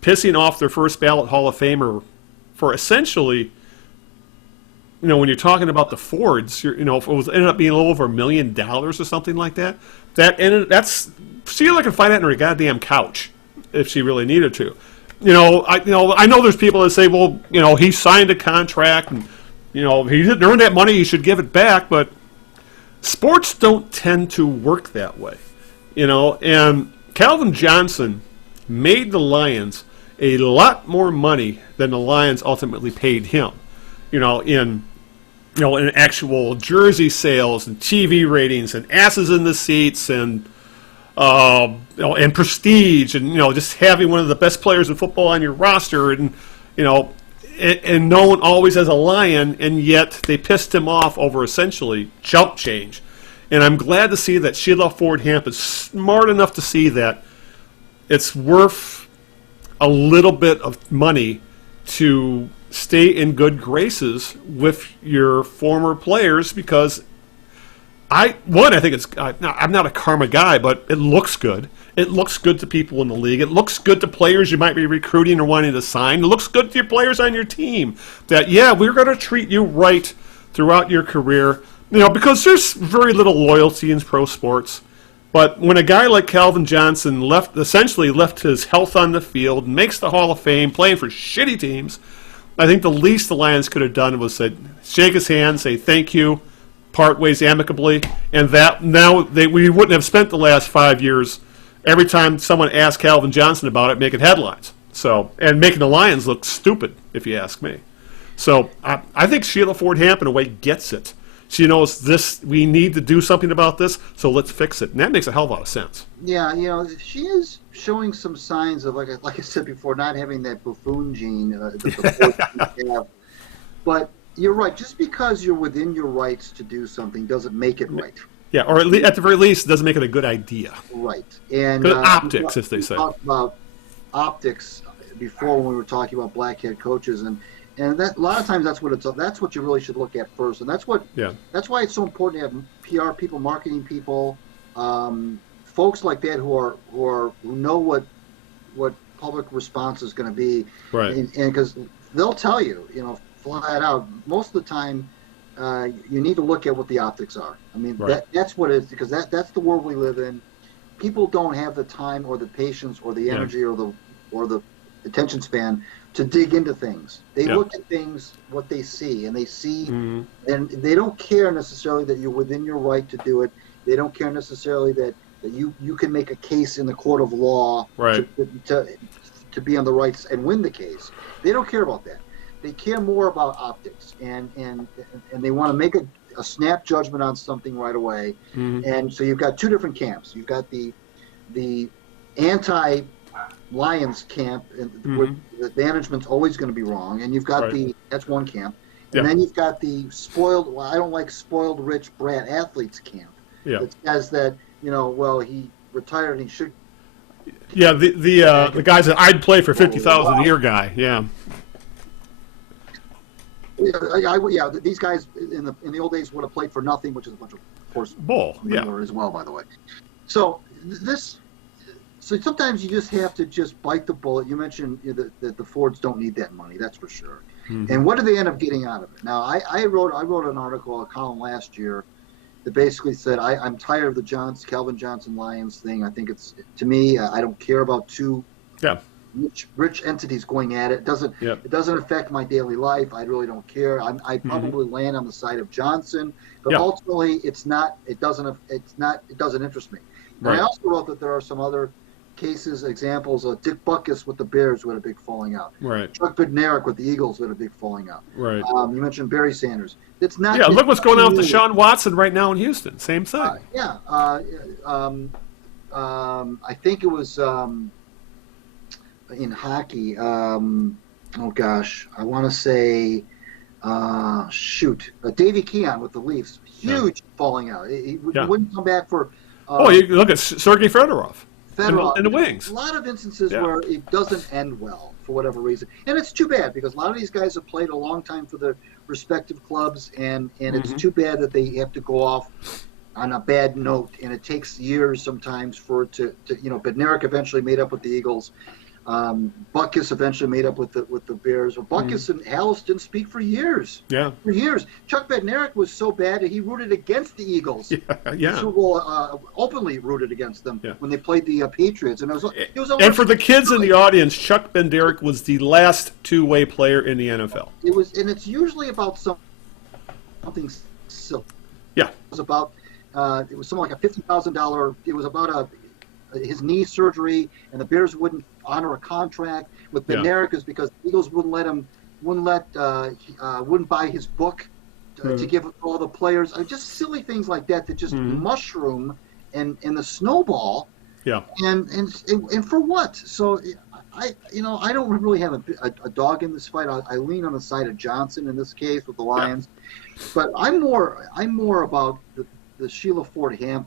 pissing off their first ballot Hall of Famer for essentially, when you're talking about the Fords, if it ended up being a little over $1 million or something like that. Sheila can find that in her goddamn couch if she really needed to. I know there's people that say, well, he signed a contract and he didn't earn that money, he should give it back, but sports don't tend to work that way. And Calvin Johnson made the Lions a lot more money than the Lions ultimately paid him. In actual jersey sales and TV ratings and asses in the seats and and prestige and just having one of the best players in football on your roster and known always as a Lion, and yet they pissed him off over essentially chump change. And I'm glad to see that Sheila Ford Hamp is smart enough to see that it's worth a little bit of money to stay in good graces with your former players, because I think it's, I'm not a karma guy, but it looks good. It looks good to people in the league. It looks good to players you might be recruiting or wanting to sign. It looks good to your players on your team that, we're going to treat you right throughout your career, because there's very little loyalty in pro sports. But when a guy like Calvin Johnson essentially left his health on the field, makes the Hall of Fame, playing for shitty teams, I think the least the Lions could have done was shake his hand, say thank you, part ways amicably, and we wouldn't have spent the last 5 years every time someone asked Calvin Johnson about it making headlines. And making the Lions look stupid, if you ask me. So I think Sheila Ford Hamp, in a way, gets it. She knows this. We need to do something about this, so let's fix it. And that makes a hell of a lot of sense. Yeah, she is showing some signs of, like I said before, not having that buffoon gene that the Fords have. But you're right. Just because you're within your rights to do something doesn't make it right. Yeah, or at the very least, it doesn't make it a good idea. Right. And optics, as they say. We talked about optics before when we were talking about black head coaches, and that a lot of times that's what you really should look at first, and that's why it's so important to have PR people, marketing people, folks like that who know what public response is going to be, right? And because they'll tell you, flat out, most of the time, you need to look at what the optics are. I mean, right. That's what it is, because that's the world we live in. People don't have the time or the patience or the energy or the attention span to dig into things. They look at things, what they see, and they see, and they don't care necessarily that you're within your right to do it. They don't care necessarily that you can make a case in the court of law to be on the rights and win the case. They don't care about that. They care more about optics, and they want to make a snap judgment on something right away. And so you've got two different camps. You've got the anti-Lions camp, where the management's always going to be wrong, and you've got that's one camp. And then you've got the I don't like spoiled rich brat athletes camp. Yeah. That says that, he retired and he should. Yeah, the guys that I'd play for $50,000 a year guy. Yeah. Yeah, these guys in the old days would have played for nothing, which is a bunch of course bull. Yeah. As well, by the way. So sometimes you just have to just bite the bullet. You mentioned that the Fords don't need that money, that's for sure. And what do they end up getting out of it? Now, I wrote an article, a column last year that basically said I'm tired of the Calvin Johnson Lions thing. I think it's, to me, I don't care about two rich entities going at it. It doesn't affect my daily life. I really don't care. I probably land on the side of Johnson, but ultimately it doesn't interest me. And I also wrote that there are some other cases, examples of Dick Butkus with the Bears who had a big falling out. Right. Chuck Bednarik with the Eagles who had a big falling out. Right. You mentioned Barry Sanders. It's not. Yeah, look what's going on with Deshaun Watson right now in Houston. Same thing. I think it was in hockey. Oh gosh, I want to say, Davey Keon with the Leafs. Huge falling out. He wouldn't come back for. You look at Sergei Fedorov. In the wings. A lot of instances where it doesn't end well for whatever reason. And it's too bad because a lot of these guys have played a long time for their respective clubs, and it's too bad that they have to go off on a bad note, and it takes years sometimes for it to Bednarik eventually made up with the Eagles. Butkus eventually made up with the Bears. Well, Butkus and Hallis didn't speak for years. Yeah. For years. Chuck Bednarik was so bad that he rooted against the Eagles. Yeah. Super Bowl, openly rooted against them when they played the Patriots. And and for the kids in the audience, Chuck Bednarik was the last two-way player in the NFL. And it's usually about something silly. Yeah. It was about it was something like a $50,000. It was about his knee surgery, and the Bears wouldn't honor a contract with Bednarik is because the Eagles wouldn't buy his book to give all the players. Just silly things like that just mushroom and the snowball. Yeah. And for what? So I don't really have a dog in this fight. I lean on the side of Johnson in this case with the Lions, but I'm more about the Shelia Ford Ham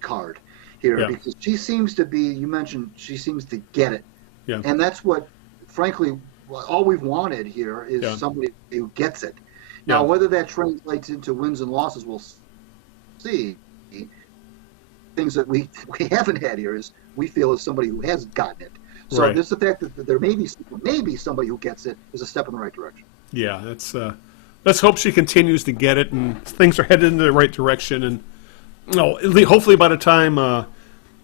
card here because she seems to be. You mentioned she seems to get it, and that's what, frankly, all we've wanted here is somebody who gets it. Now, whether that translates into wins and losses, we'll see. Things that we haven't had here is we feel is somebody who has gotten it. So just the fact that there may be somebody who gets it is a step in the right direction. Yeah, that's. Let's hope she continues to get it and things are headed in the right direction. And hopefully by the time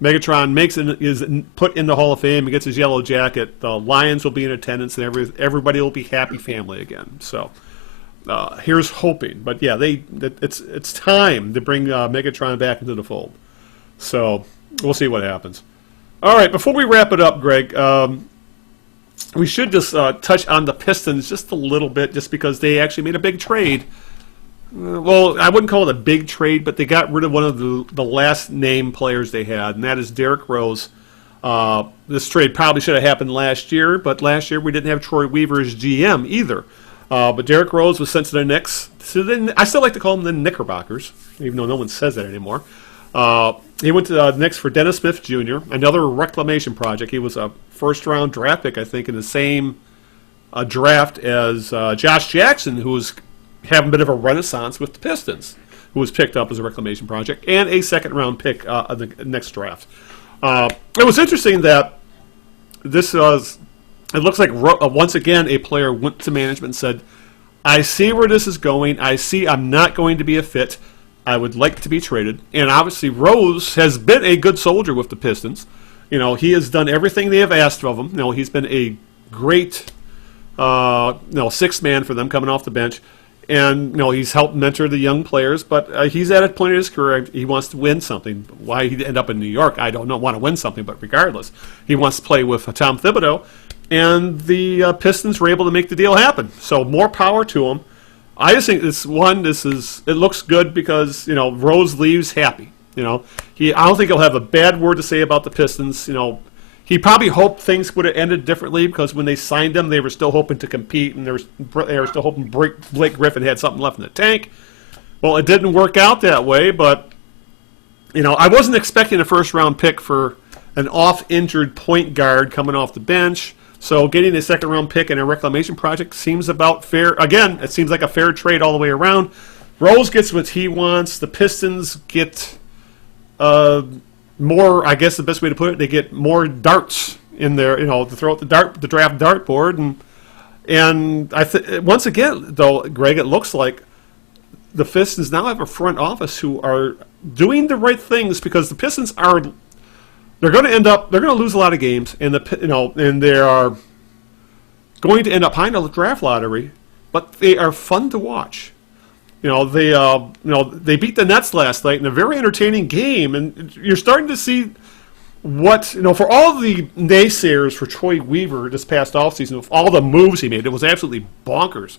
Megatron is put in the Hall of Fame and gets his yellow jacket, the Lions will be in attendance and everybody will be happy family again. So here's hoping. But yeah, it's time to bring Megatron back into the fold. So we'll see what happens. All right, before we wrap it up, Greg, we should just touch on the Pistons just a little bit, just because they actually made a big trade. Well, I wouldn't call it a big trade, but they got rid of one of the last name players they had, and that is Derrick Rose. This trade probably should have happened last year, but last year we didn't have Troy Weaver as GM either. But Derrick Rose was sent to the Knicks. I still like to call them the Knickerbockers, even though no one says that anymore. He went to the Knicks for Dennis Smith Jr., another reclamation project. He was a first-round draft pick, I think, in the same draft as Josh Jackson, who was having a bit of a renaissance with the Pistons, who was picked up as a reclamation project, and a second-round pick of the next draft. It was interesting that it looks like once again a player went to management and said, I see where this is going. I see I'm not going to be a fit. I would like to be traded. And obviously Rose has been a good soldier with the Pistons. He has done everything they have asked of him. He's been a great sixth man for them coming off the bench. And he's helped mentor the young players, but he's at a point in his career he wants to win something. Why he'd end up in New York, I don't know. Want to win something, but regardless, he wants to play with Tom Thibodeau, and the Pistons were able to make the deal happen. So more power to him. I just think it looks good because Rose leaves happy. I don't think he'll have a bad word to say about the Pistons. He probably hoped things would have ended differently because when they signed him, they were still hoping to compete, and they were still hoping Blake Griffin had something left in the tank. Well, it didn't work out that way, but I wasn't expecting a first-round pick for an off-injured point guard coming off the bench. So getting a second-round pick in a reclamation project seems about fair. Again, it seems like a fair trade all the way around. Rose gets what he wants. The Pistons get more, I guess the best way to put it, they get more darts in there, to throw at the draft dartboard. And once again, though, Greg, it looks like the Pistons now have a front office who are doing the right things because the Pistons are they're going to lose a lot of games, and and they are going to end up high in the draft lottery, but they are fun to watch. They beat the Nets last night in a very entertaining game, and you're starting to see what, for all the naysayers for Troy Weaver this past offseason, with all the moves he made, it was absolutely bonkers.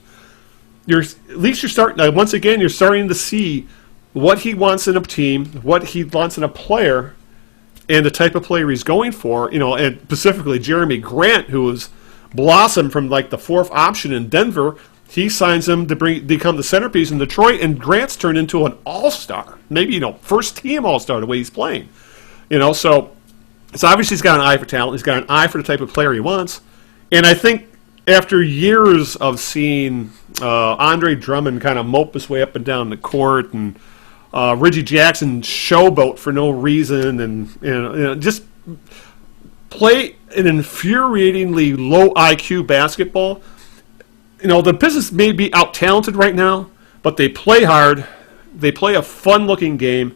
You're starting, once again, you're starting to see what he wants in a team, what he wants in a player, and the type of player he's going for, and specifically Jeremy Grant, who has blossomed from like the fourth option in Denver. He signs him to become the centerpiece in Detroit, and Grant's turned into an all-star, maybe first team all-star the way he's playing, So it's obviously he's got an eye for talent. He's got an eye for the type of player he wants, and I think after years of seeing Andre Drummond kind of mope his way up and down the court, and Reggie Jackson showboat for no reason, and just play an infuriatingly low IQ basketball. The Pistons may be out-talented right now, but they play hard. They play a fun-looking game.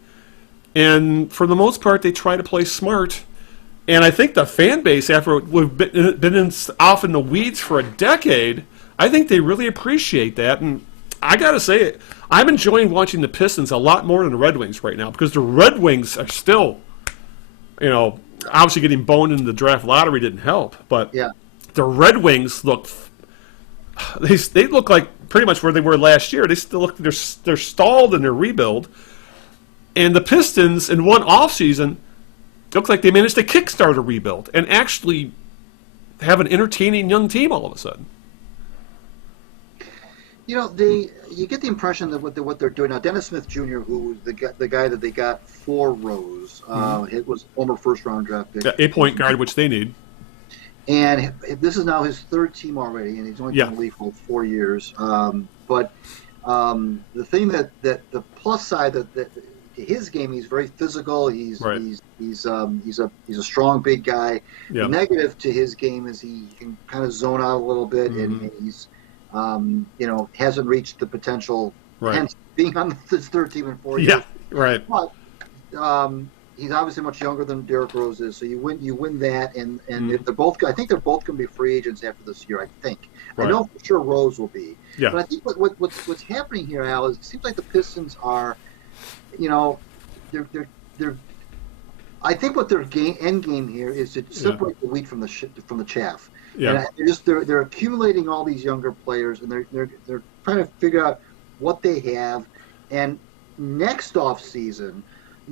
And for the most part, they try to play smart. And I think the fan base, after we've been off in the weeds for a decade, I think they really appreciate that. And I got to say it, I'm enjoying watching the Pistons a lot more than the Red Wings right now, because the Red Wings are still, obviously getting boned in the draft lottery didn't help. But Yeah. the Red Wings they look like pretty much where they were last year. They still look they're stalled in their rebuild, and the Pistons in one offseason look like they managed to kickstart a rebuild and actually have an entertaining young team all of a sudden. You get the impression that what they're doing now. Dennis Smith Jr., who the guy that they got for Rose, it was former first-round draft pick, A point guard, which they need. And this is now his third team already, and he's only been in the league for 4 years. But the thing that the plus side that to his game, he's very physical. He's a strong big guy. Yeah. The negative to his game is he can kind of zone out a little bit, and he's hasn't reached the potential. Right. Hence being on his third team in 4 years. Yeah. Right. But he's obviously much younger than Derrick Rose is, so you win that, and if I think they're both going to be free agents after this year. I think. Right. I know for sure Rose will be. Yeah. But I think what's happening here, Al, is it seems like the Pistons are, they're. I think what their end game here is to separate the wheat from the chaff. Yeah. And they're accumulating all these younger players, and they're trying to figure out what they have, and next off season.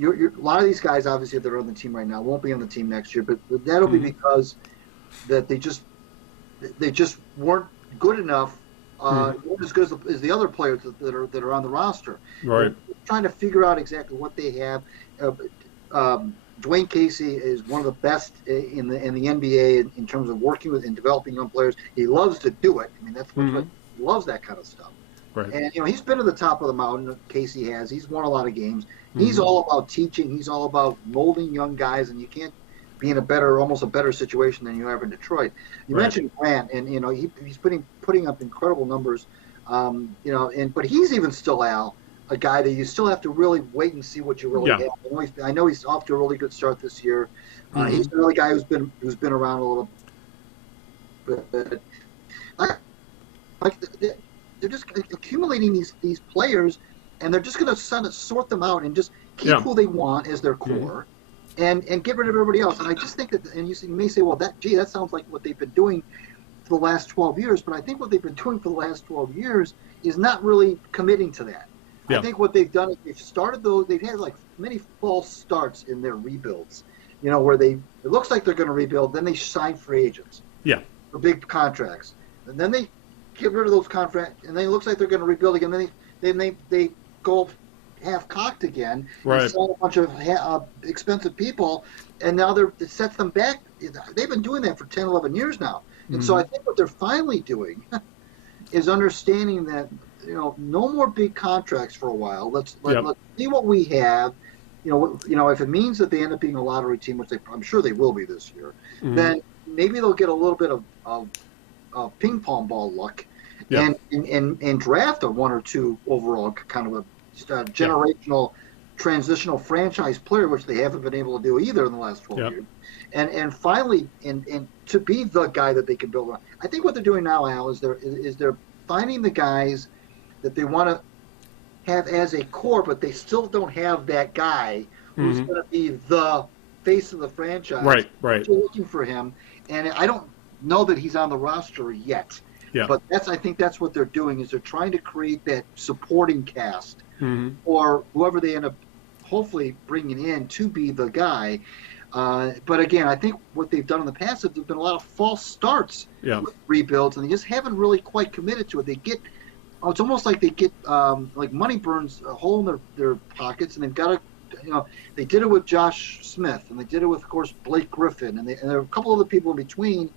A lot of these guys, obviously, that are on the team right now, won't be on the team next year, but that'll be because that they just weren't good enough, weren't as good as the other players that are on the roster. Right. They're trying to figure out exactly what they have. Dwayne Casey is one of the best in the NBA in terms of working with and developing young players. He loves to do it. I mean, that's what he loves, that kind of stuff. Right. And he's been to the top of the mountain. Casey has. He's won a lot of games. He's all about teaching. He's all about molding young guys, and you can't be in almost a better situation than you have in Detroit. You mentioned Grant, and he's putting up incredible numbers. But he's even still, Al, a guy that you still have to really wait and see what you really have. I know he's off to a really good start this year. He's another guy who's been around a little bit. They're just accumulating these players, and they're just going to sort them out and just keep who they want as their core, and get rid of everybody else. And I just think that, and you may say, well, that sounds like what they've been doing for the last 12 years. But I think what they've been doing for the last 12 years is not really committing to that. Yeah. I think what they've done is they've had like many false starts in their rebuilds, where it looks like they're going to rebuild, then they sign free agents for big contracts, and then they get rid of those contracts, and then it looks like they're going to rebuild again. Then they go half-cocked again, and sign a bunch of expensive people, and now it sets them back. They've been doing that for 10, 11 years now. And so I think what they're finally doing is understanding that, no more big contracts for a while. Let's see what we have. If it means that they end up being a lottery team, which I'm sure they will be this year, then maybe they'll get a little bit of ping pong ball luck, and draft a one or two overall kind of a generational transitional franchise player, which they haven't been able to do either in the last 12 years. And finally, and to be the guy that they can build around. I think what they're doing now, Al, is they're finding the guys that they want to have as a core, but they still don't have that guy who's going to be the face of the franchise. Right. They're looking for him, and I don't know that he's on the roster yet. Yeah. But I think that's what they're doing, is they're trying to create that supporting cast or whoever they end up hopefully bringing in to be the guy. But again, I think what they've done in the past is there's been a lot of false starts with rebuilds, and they just haven't really quite committed to it. They get, it's almost like they get like money burns a hole in their pockets, and they've got to, they did it with Josh Smith, and they did it with, of course, Blake Griffin, and there are a couple other people in between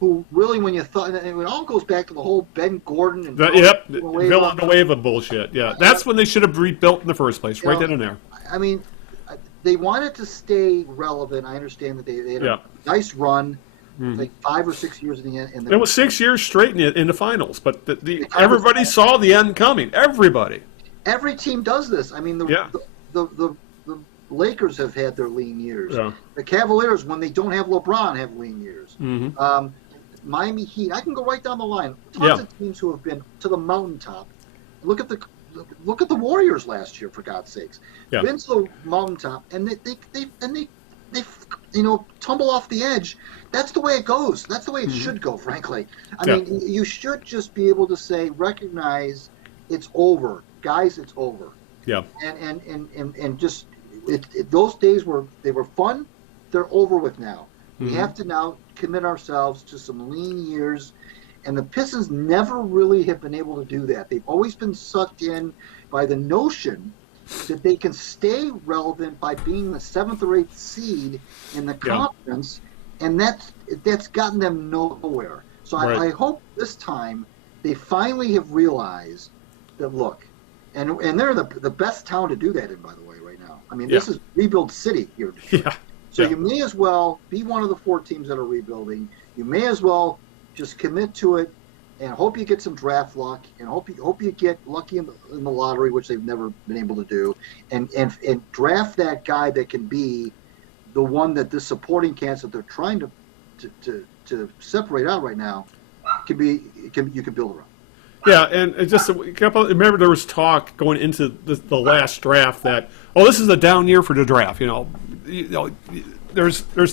who really, when you thought, and it all goes back to the whole Ben Gordon and Villanueva bullshit. Yeah, that's when they should have rebuilt in the first place, right then and there. I mean, they wanted to stay relevant. I understand that they had a nice run, like 5 or 6 years in the end. It was 6 years straight in the finals, but everybody saw the end coming. Everybody. Every team does this. I mean, the Lakers have had their lean years. Yeah. The Cavaliers, when they don't have LeBron, have lean years. Miami Heat. I can go right down the line. Tons of teams who have been to the mountaintop. Look at the Warriors last year, for God's sakes. Yeah. Been to the mountaintop, and they tumble off the edge. That's the way it goes. That's the way it should go, frankly. I mean, you should just be able to recognize it's over, guys. It's over. Yeah. And just those days were fun. They're over with now. We have to now commit ourselves to some lean years, and the Pistons never really have been able to do that. They've always been sucked in by the notion that they can stay relevant by being the 7th or 8th seed in the conference, and that's gotten them nowhere. So I hope this time they finally have realized that, look, and they're the best town to do that in, by the way, right now. I mean, this is rebuild city here. So you may as well be one of the 4 teams that are rebuilding. You may as well just commit to it and hope you get some draft luck, and hope you get lucky in the lottery, which they've never been able to do, and draft that guy that can be the one that this supporting cast that they're trying to separate out right now you can build around. Yeah, and just remember there was talk going into the last draft that this is a down year for the draft. There's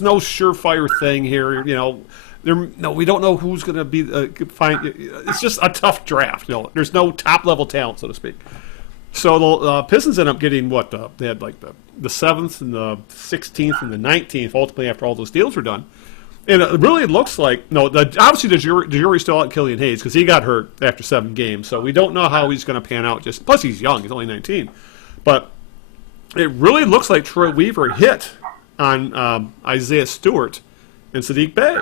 no surefire thing here. We don't know who's going to be fine. It's just a tough draft. There's no top level talent, so to speak. So the Pistons end up getting they had like the 7th and the 16th and the 19th ultimately after all those deals were done. And it really looks like obviously the jury's still out Killian Hayes because he got hurt after 7 games, so we don't know how he's going to pan out. Plus he's young; he's only 19. But it really looks like Troy Weaver hit on Isaiah Stewart and Sadiq Bey.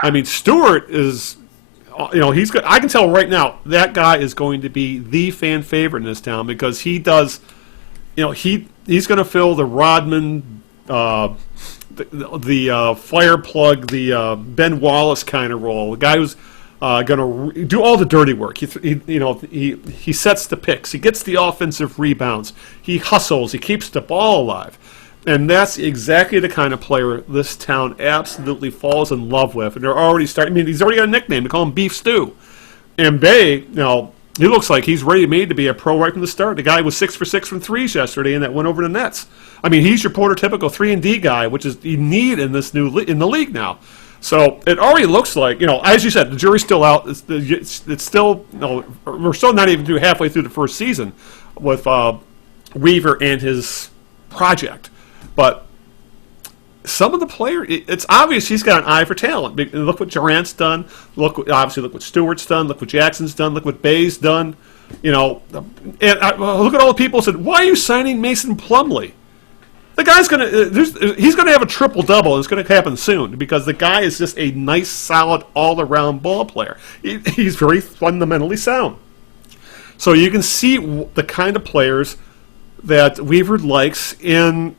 I mean, Stewart is, he's good. I can tell right now that guy is going to be the fan favorite in this town because he does, he's going to fill the Rodman. The fire plug, the Ben Wallace kind of role. The guy who's going to do all the dirty work. He sets the picks. He gets the offensive rebounds. He hustles. He keeps the ball alive. And that's exactly the kind of player this town absolutely falls in love with. And they're already starting. I mean, he's already got a nickname. They call him Beef Stew. And Bay, he looks like he's ready made to be a pro right from the start. The guy was 6 for 6 from threes yesterday, and that went over the Nets. I mean, he's your prototypical 3-and-D guy, which is you need in this in the league now. So it already looks like, as you said, the jury's still out. It's still, we're still not even halfway through the first season with Weaver and his project. But some of the players, it's obvious he's got an eye for talent. Look what Durant's done. Look what Stewart's done. Look what Jackson's done. Look what Bay's done. And look at all the people who said, "Why are you signing Mason Plumlee?" The guy's he's gonna have a triple double. It's gonna happen soon because the guy is just a nice, solid, all-around ball player. He's very fundamentally sound. So you can see the kind of players that Weaver likes in.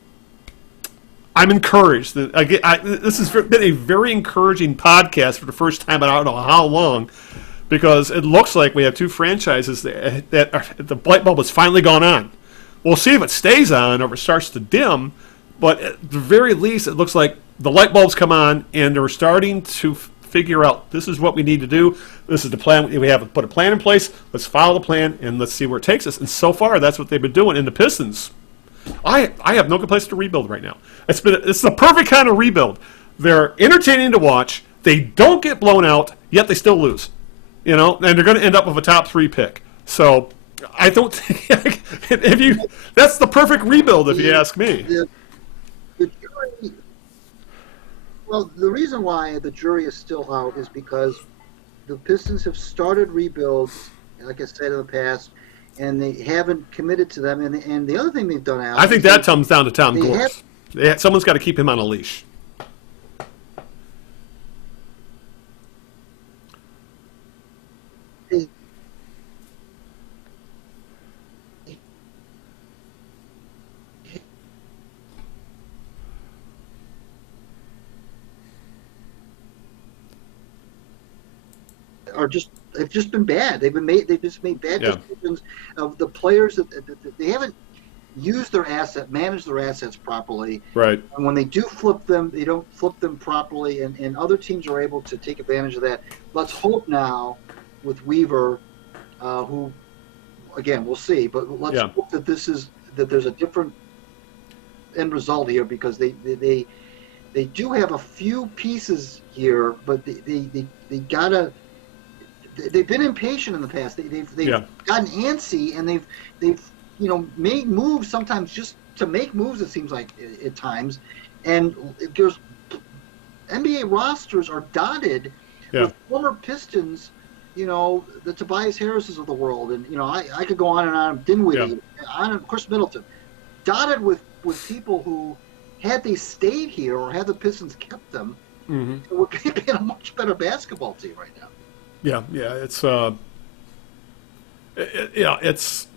I'm encouraged. This has been a very encouraging podcast for the first time in I don't know how long, because it looks like we have 2 franchises that the light bulb has finally gone on. We'll see if it stays on or if it starts to dim. But at the very least, it looks like the light bulbs come on and they're starting to figure out this is what we need to do. This is the plan. We have to put a plan in place. Let's follow the plan and let's see where it takes us. And so far, that's what they've been doing. And the Pistons, I have no complaints to rebuild right now. It's the perfect kind of rebuild. They're entertaining to watch. They don't get blown out, yet they still lose. And they're going to end up with a top 3 pick. So I don't think that's the perfect rebuild if you ask me. The jury, well, the reason why the jury is still out is because the Pistons have started rebuilds, like I said in the past, and they haven't committed to them. And the other thing they've done, Alex, I think that comes down to Tom Gores. Someone's got to keep him on a leash. They've just been bad. They've just made bad decisions of the players that they haven't used managed their assets properly. Right. And when they do flip them, they don't flip them properly, and other teams are able to take advantage of that. Let's hope now with Weaver, who, again, we'll see, but let's hope that there's a different end result here, because they do have a few pieces here, but they gotta. They've been impatient in the past. They've gotten antsy, and they've made moves sometimes just to make moves. It seems like at times, and there's NBA rosters are dotted with former Pistons. The Tobias Harrises of the world, and I could go on and on. Dinwiddie, on Chris Middleton, dotted with people who, had they stayed here or had the Pistons kept them, would be a much better basketball team right now. Yeah, it's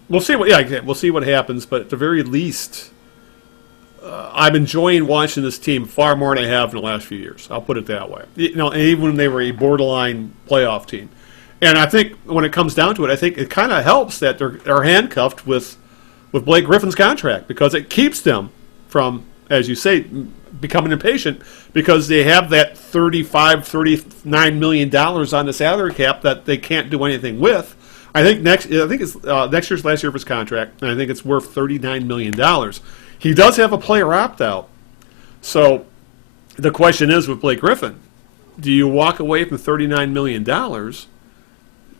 we'll see what happens, but at the very least, I'm enjoying watching this team far more than I have in the last few years. I'll put it that way. Even when they were a borderline playoff team, and I think when it comes down to it, I think it kind of helps that they're handcuffed with Blake Griffin's contract, because it keeps them from, as you say, becoming impatient, because they have that $39 million on the salary cap that they can't do anything with. I think next year's last year of his contract, and I think it's worth $39 million. He does have a player opt-out. So the question is with Blake Griffin, do you walk away from $39 million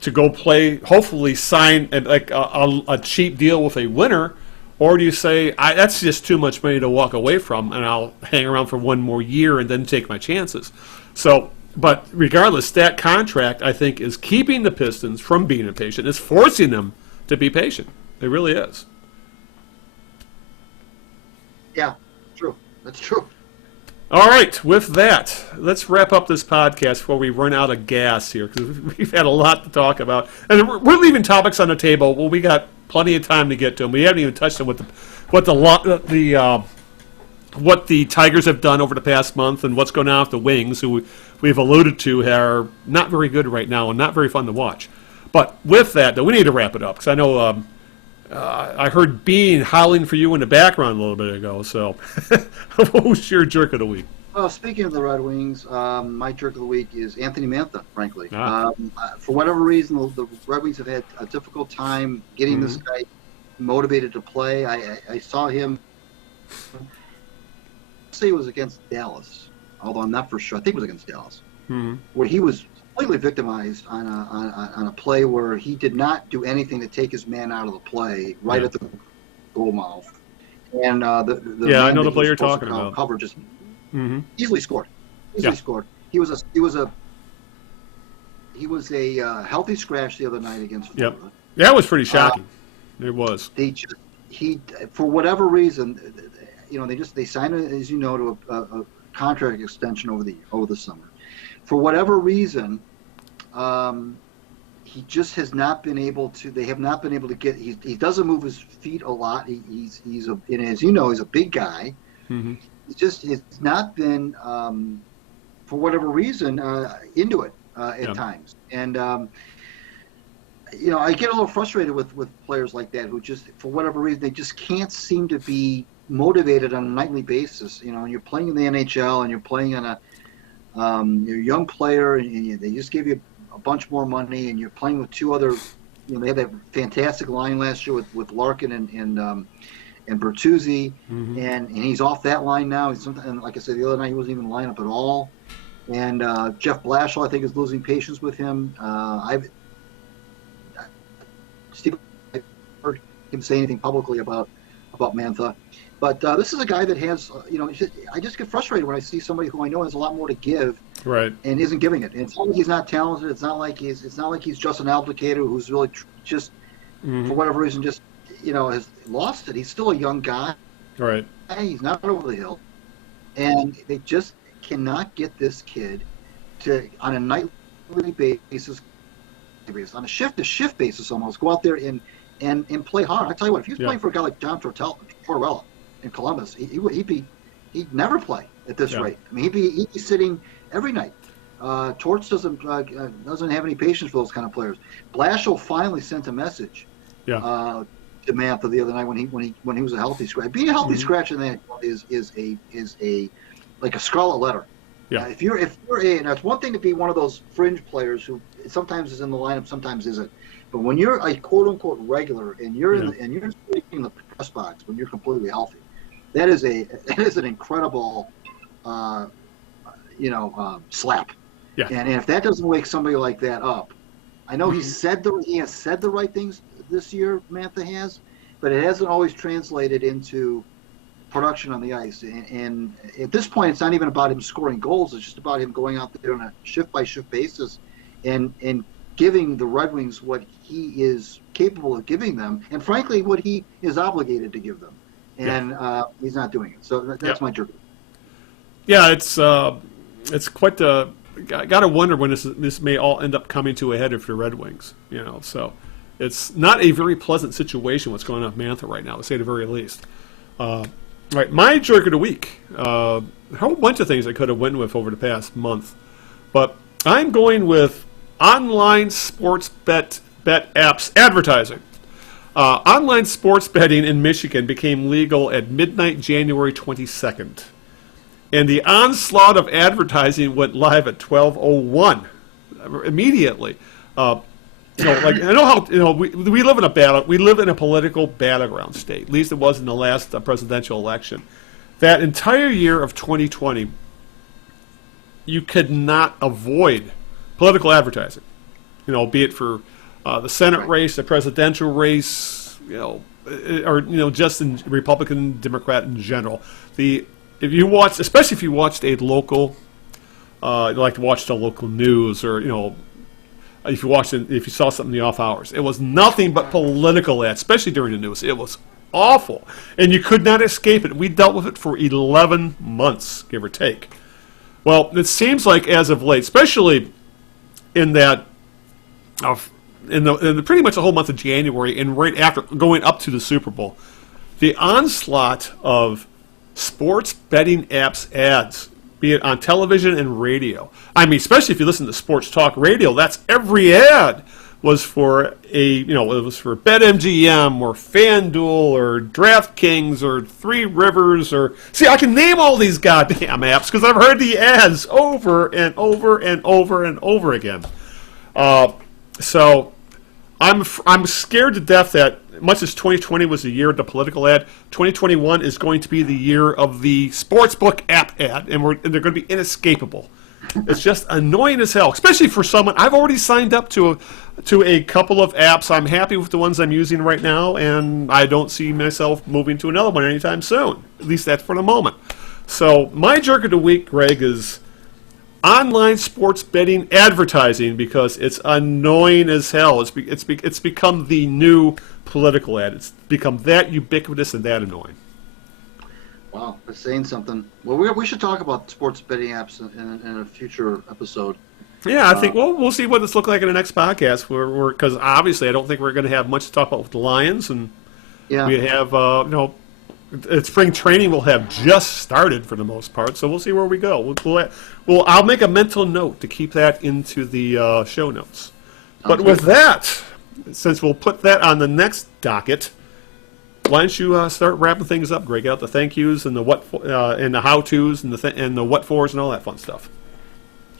to go play, hopefully sign a cheap deal with a winner, or do you say, that's just too much money to walk away from, and I'll hang around for one more year and then take my chances? So, but regardless, that contract, I think, is keeping the Pistons from being impatient. It's forcing them to be patient. It really is. Yeah, true. That's true. All right, with that, let's wrap up this podcast before we run out of gas here, because we've had a lot to talk about. And we're leaving topics on the table. Well, we got plenty of time to get to them. We haven't even touched on what the Tigers have done over the past month, and what's going on with the Wings, who we've alluded to are not very good right now and not very fun to watch. But with that, though, we need to wrap it up, because I know I heard Bean howling for you in the background a little bit ago. So, who's your jerk of the week? Well, speaking of the Red Wings, my jerk of the week is Anthony Mantha, frankly. For whatever reason, the Red Wings have had a difficult time getting this guy motivated to play. I saw him, say it was against Dallas, although I'm not for sure. I think it was against Dallas, where he was completely victimized on a play where he did not do anything to take his man out of the play right at the goal mouth. And I know the play you're talking about. Cover just easily scored. Scored. He was a healthy scratch the other night against Florida. Yep. That was pretty shocking. It was. He for whatever reason, they signed as you know, to a contract extension over the summer. For whatever reason, he just has not been able to. They have not been able to get. He doesn't move his feet a lot. He's as you know, he's a big guy. It's not been, for whatever reason, into it at times. And I get a little frustrated with players like that who just, for whatever reason, they just can't seem to be motivated on a nightly basis. And you're playing in the NHL and you're playing on you're a young player and they just give you a bunch more money and you're playing with two other, they had that fantastic line last year with Larkin and Bertuzzi, and he's off that line now. And like I said the other night, he wasn't even in the lineup at all. And Jeff Blashill, I think, is losing patience with him. Steve, I heard him say anything publicly about Mantha, but this is a guy that has, I just get frustrated when I see somebody who I know has a lot more to give, right, and isn't giving it. And it's not like he's not talented. It's not like he's just an applicator who's really just for whatever reason just has lost it. He's still a young guy. Right. He's not over the hill, and they just cannot get this kid to, on a nightly basis, on a shift-to-shift basis almost, go out there and play hard. I tell you what, if he was playing for a guy like John Tortorella in Columbus, he'd never play at this rate. I mean, he'd be sitting every night. Torts doesn't have any patience for those kind of players. Blashill finally sent a message to Mantha the other night when he was a healthy scratch. Being a healthy scratch in that is a like a scarlet letter. Yeah. If you're now it's one thing to be one of those fringe players who sometimes is in the lineup, sometimes isn't. But when you're a quote unquote regular and you're you're in the press box when you're completely healthy, that is an incredible slap. Yeah. And if that doesn't wake somebody like that up, I know he has said the right things this year, Mantha has, but it hasn't always translated into production on the ice. And at this point, it's not even about him scoring goals. It's just about him going out there on a shift-by-shift basis and giving the Red Wings what he is capable of giving them, and frankly, what he is obligated to give them. And he's not doing it. So that's my jerk. Yeah, it's quite the. I got to wonder when this may all end up coming to a head for the Red Wings. So it's not a very pleasant situation what's going on with Mantha right now, to say the very least. Right, my jerk of the week. A whole bunch of things I could have went with over the past month, but I'm going with online sports bet apps advertising. Online sports betting in Michigan became legal at midnight January 22nd. And the onslaught of advertising went live at 12:01 immediately. I know how we live in a political battleground state. At least it was in the last presidential election. That entire year of 2020, you could not avoid political advertising. Be it for the Senate race, the presidential race, or just in Republican, Democrat in general. Especially if you watched a local, you like to watch the local news, or if you saw something in the off hours, it was nothing but political ads, especially during the news. It was awful, and you could not escape it. We dealt with it for 11 months, give or take. Well, it seems like as of late, especially in that, in the pretty much the whole month of January, and right after going up to the Super Bowl, the onslaught of sports betting apps ads, be it on television and radio. I mean, especially if you listen to sports talk radio, that's every ad was for it was for BetMGM or FanDuel or DraftKings or Three Rivers I can name all these goddamn apps because I've heard the ads over and over and over and over again. So I'm scared to death that much as 2020 was the year of the political ad, 2021 is going to be the year of the sportsbook app ad, and they're going to be inescapable. It's just annoying as hell, especially for someone. I've already signed up to a couple of apps. I'm happy with the ones I'm using right now, and I don't see myself moving to another one anytime soon. At least that's for the moment. So my jerk of the week, Greg, is online sports betting advertising, because it's annoying as hell. It's become the new political ad. It's become that ubiquitous and that annoying. Wow, that's saying something. Well, we should talk about sports betting apps in a future episode. Yeah, I think we'll see what this looks like in the next podcast. Because obviously I don't think we're going to have much to talk about with the Lions, and we have spring training will have just started for the most part. So we'll see where we go. I'll make a mental note to keep that into the show notes. But with that, since we'll put that on the next docket, why don't you start wrapping things up, Greg? Out the thank yous and the what and the how tos and the what fors and all that fun stuff.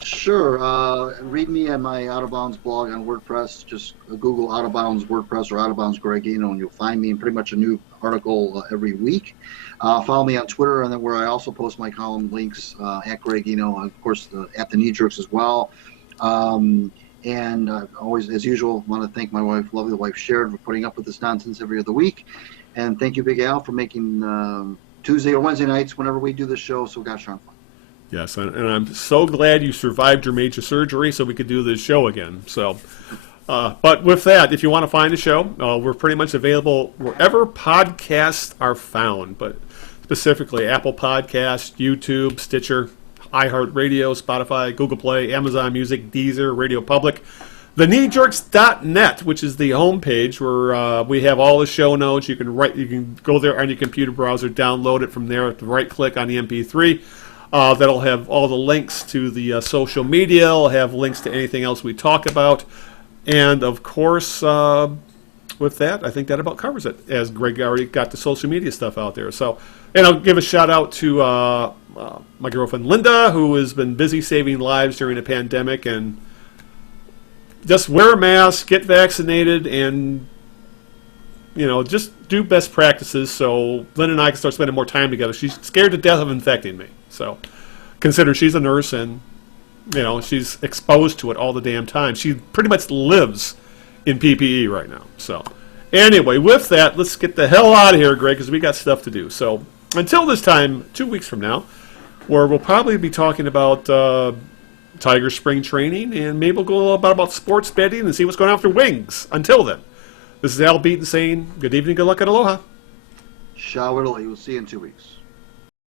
Sure. Read me on my Out of Bounds blog on WordPress. Just Google Out of Bounds WordPress or Out of Bounds Greg Eno, and you'll find me in pretty much a new article every week. Follow me on Twitter, and then where I also post my column links at Greg Eno, and of course at the Knee Jerks as well. And always, as usual, want to thank my wife, lovely wife Sharon, for putting up with this nonsense every other week. And thank you, Big Al, for making Tuesday or Wednesday nights whenever we do this show so gosh darn fun. Yes, and I'm so glad you survived your major surgery so we could do this show again. So, but with that, if you want to find the show, we're pretty much available wherever podcasts are found, but specifically Apple Podcasts, YouTube, Stitcher, iHeartRadio, Spotify, Google Play, Amazon Music, Deezer, Radio Public. TheKneeJerks.net, which is the homepage where we have all the show notes. You can go there on your computer browser, download it from there. Right-click on the MP3. That'll have all the links to the social media. It'll have links to anything else we talk about. And, of course, with that, I think that about covers it, as Greg already got the social media stuff out there. So, and I'll give a shout-out to my girlfriend Linda, who has been busy saving lives during the pandemic, and just wear a mask, get vaccinated, and, just do best practices so Linda and I can start spending more time together. She's scared to death of infecting me. So, consider she's a nurse and, she's exposed to it all the damn time. She pretty much lives in PPE right now. So, anyway, with that, let's get the hell out of here, Greg, because we got stuff to do. So, until this time, 2 weeks from now, where we'll probably be talking about Tiger spring training, and maybe we'll go about sports betting and see what's going on for Wings. Until then, this is Al Beaton saying good evening, good luck, and aloha. Ciao, Italy. We'll see you in 2 weeks.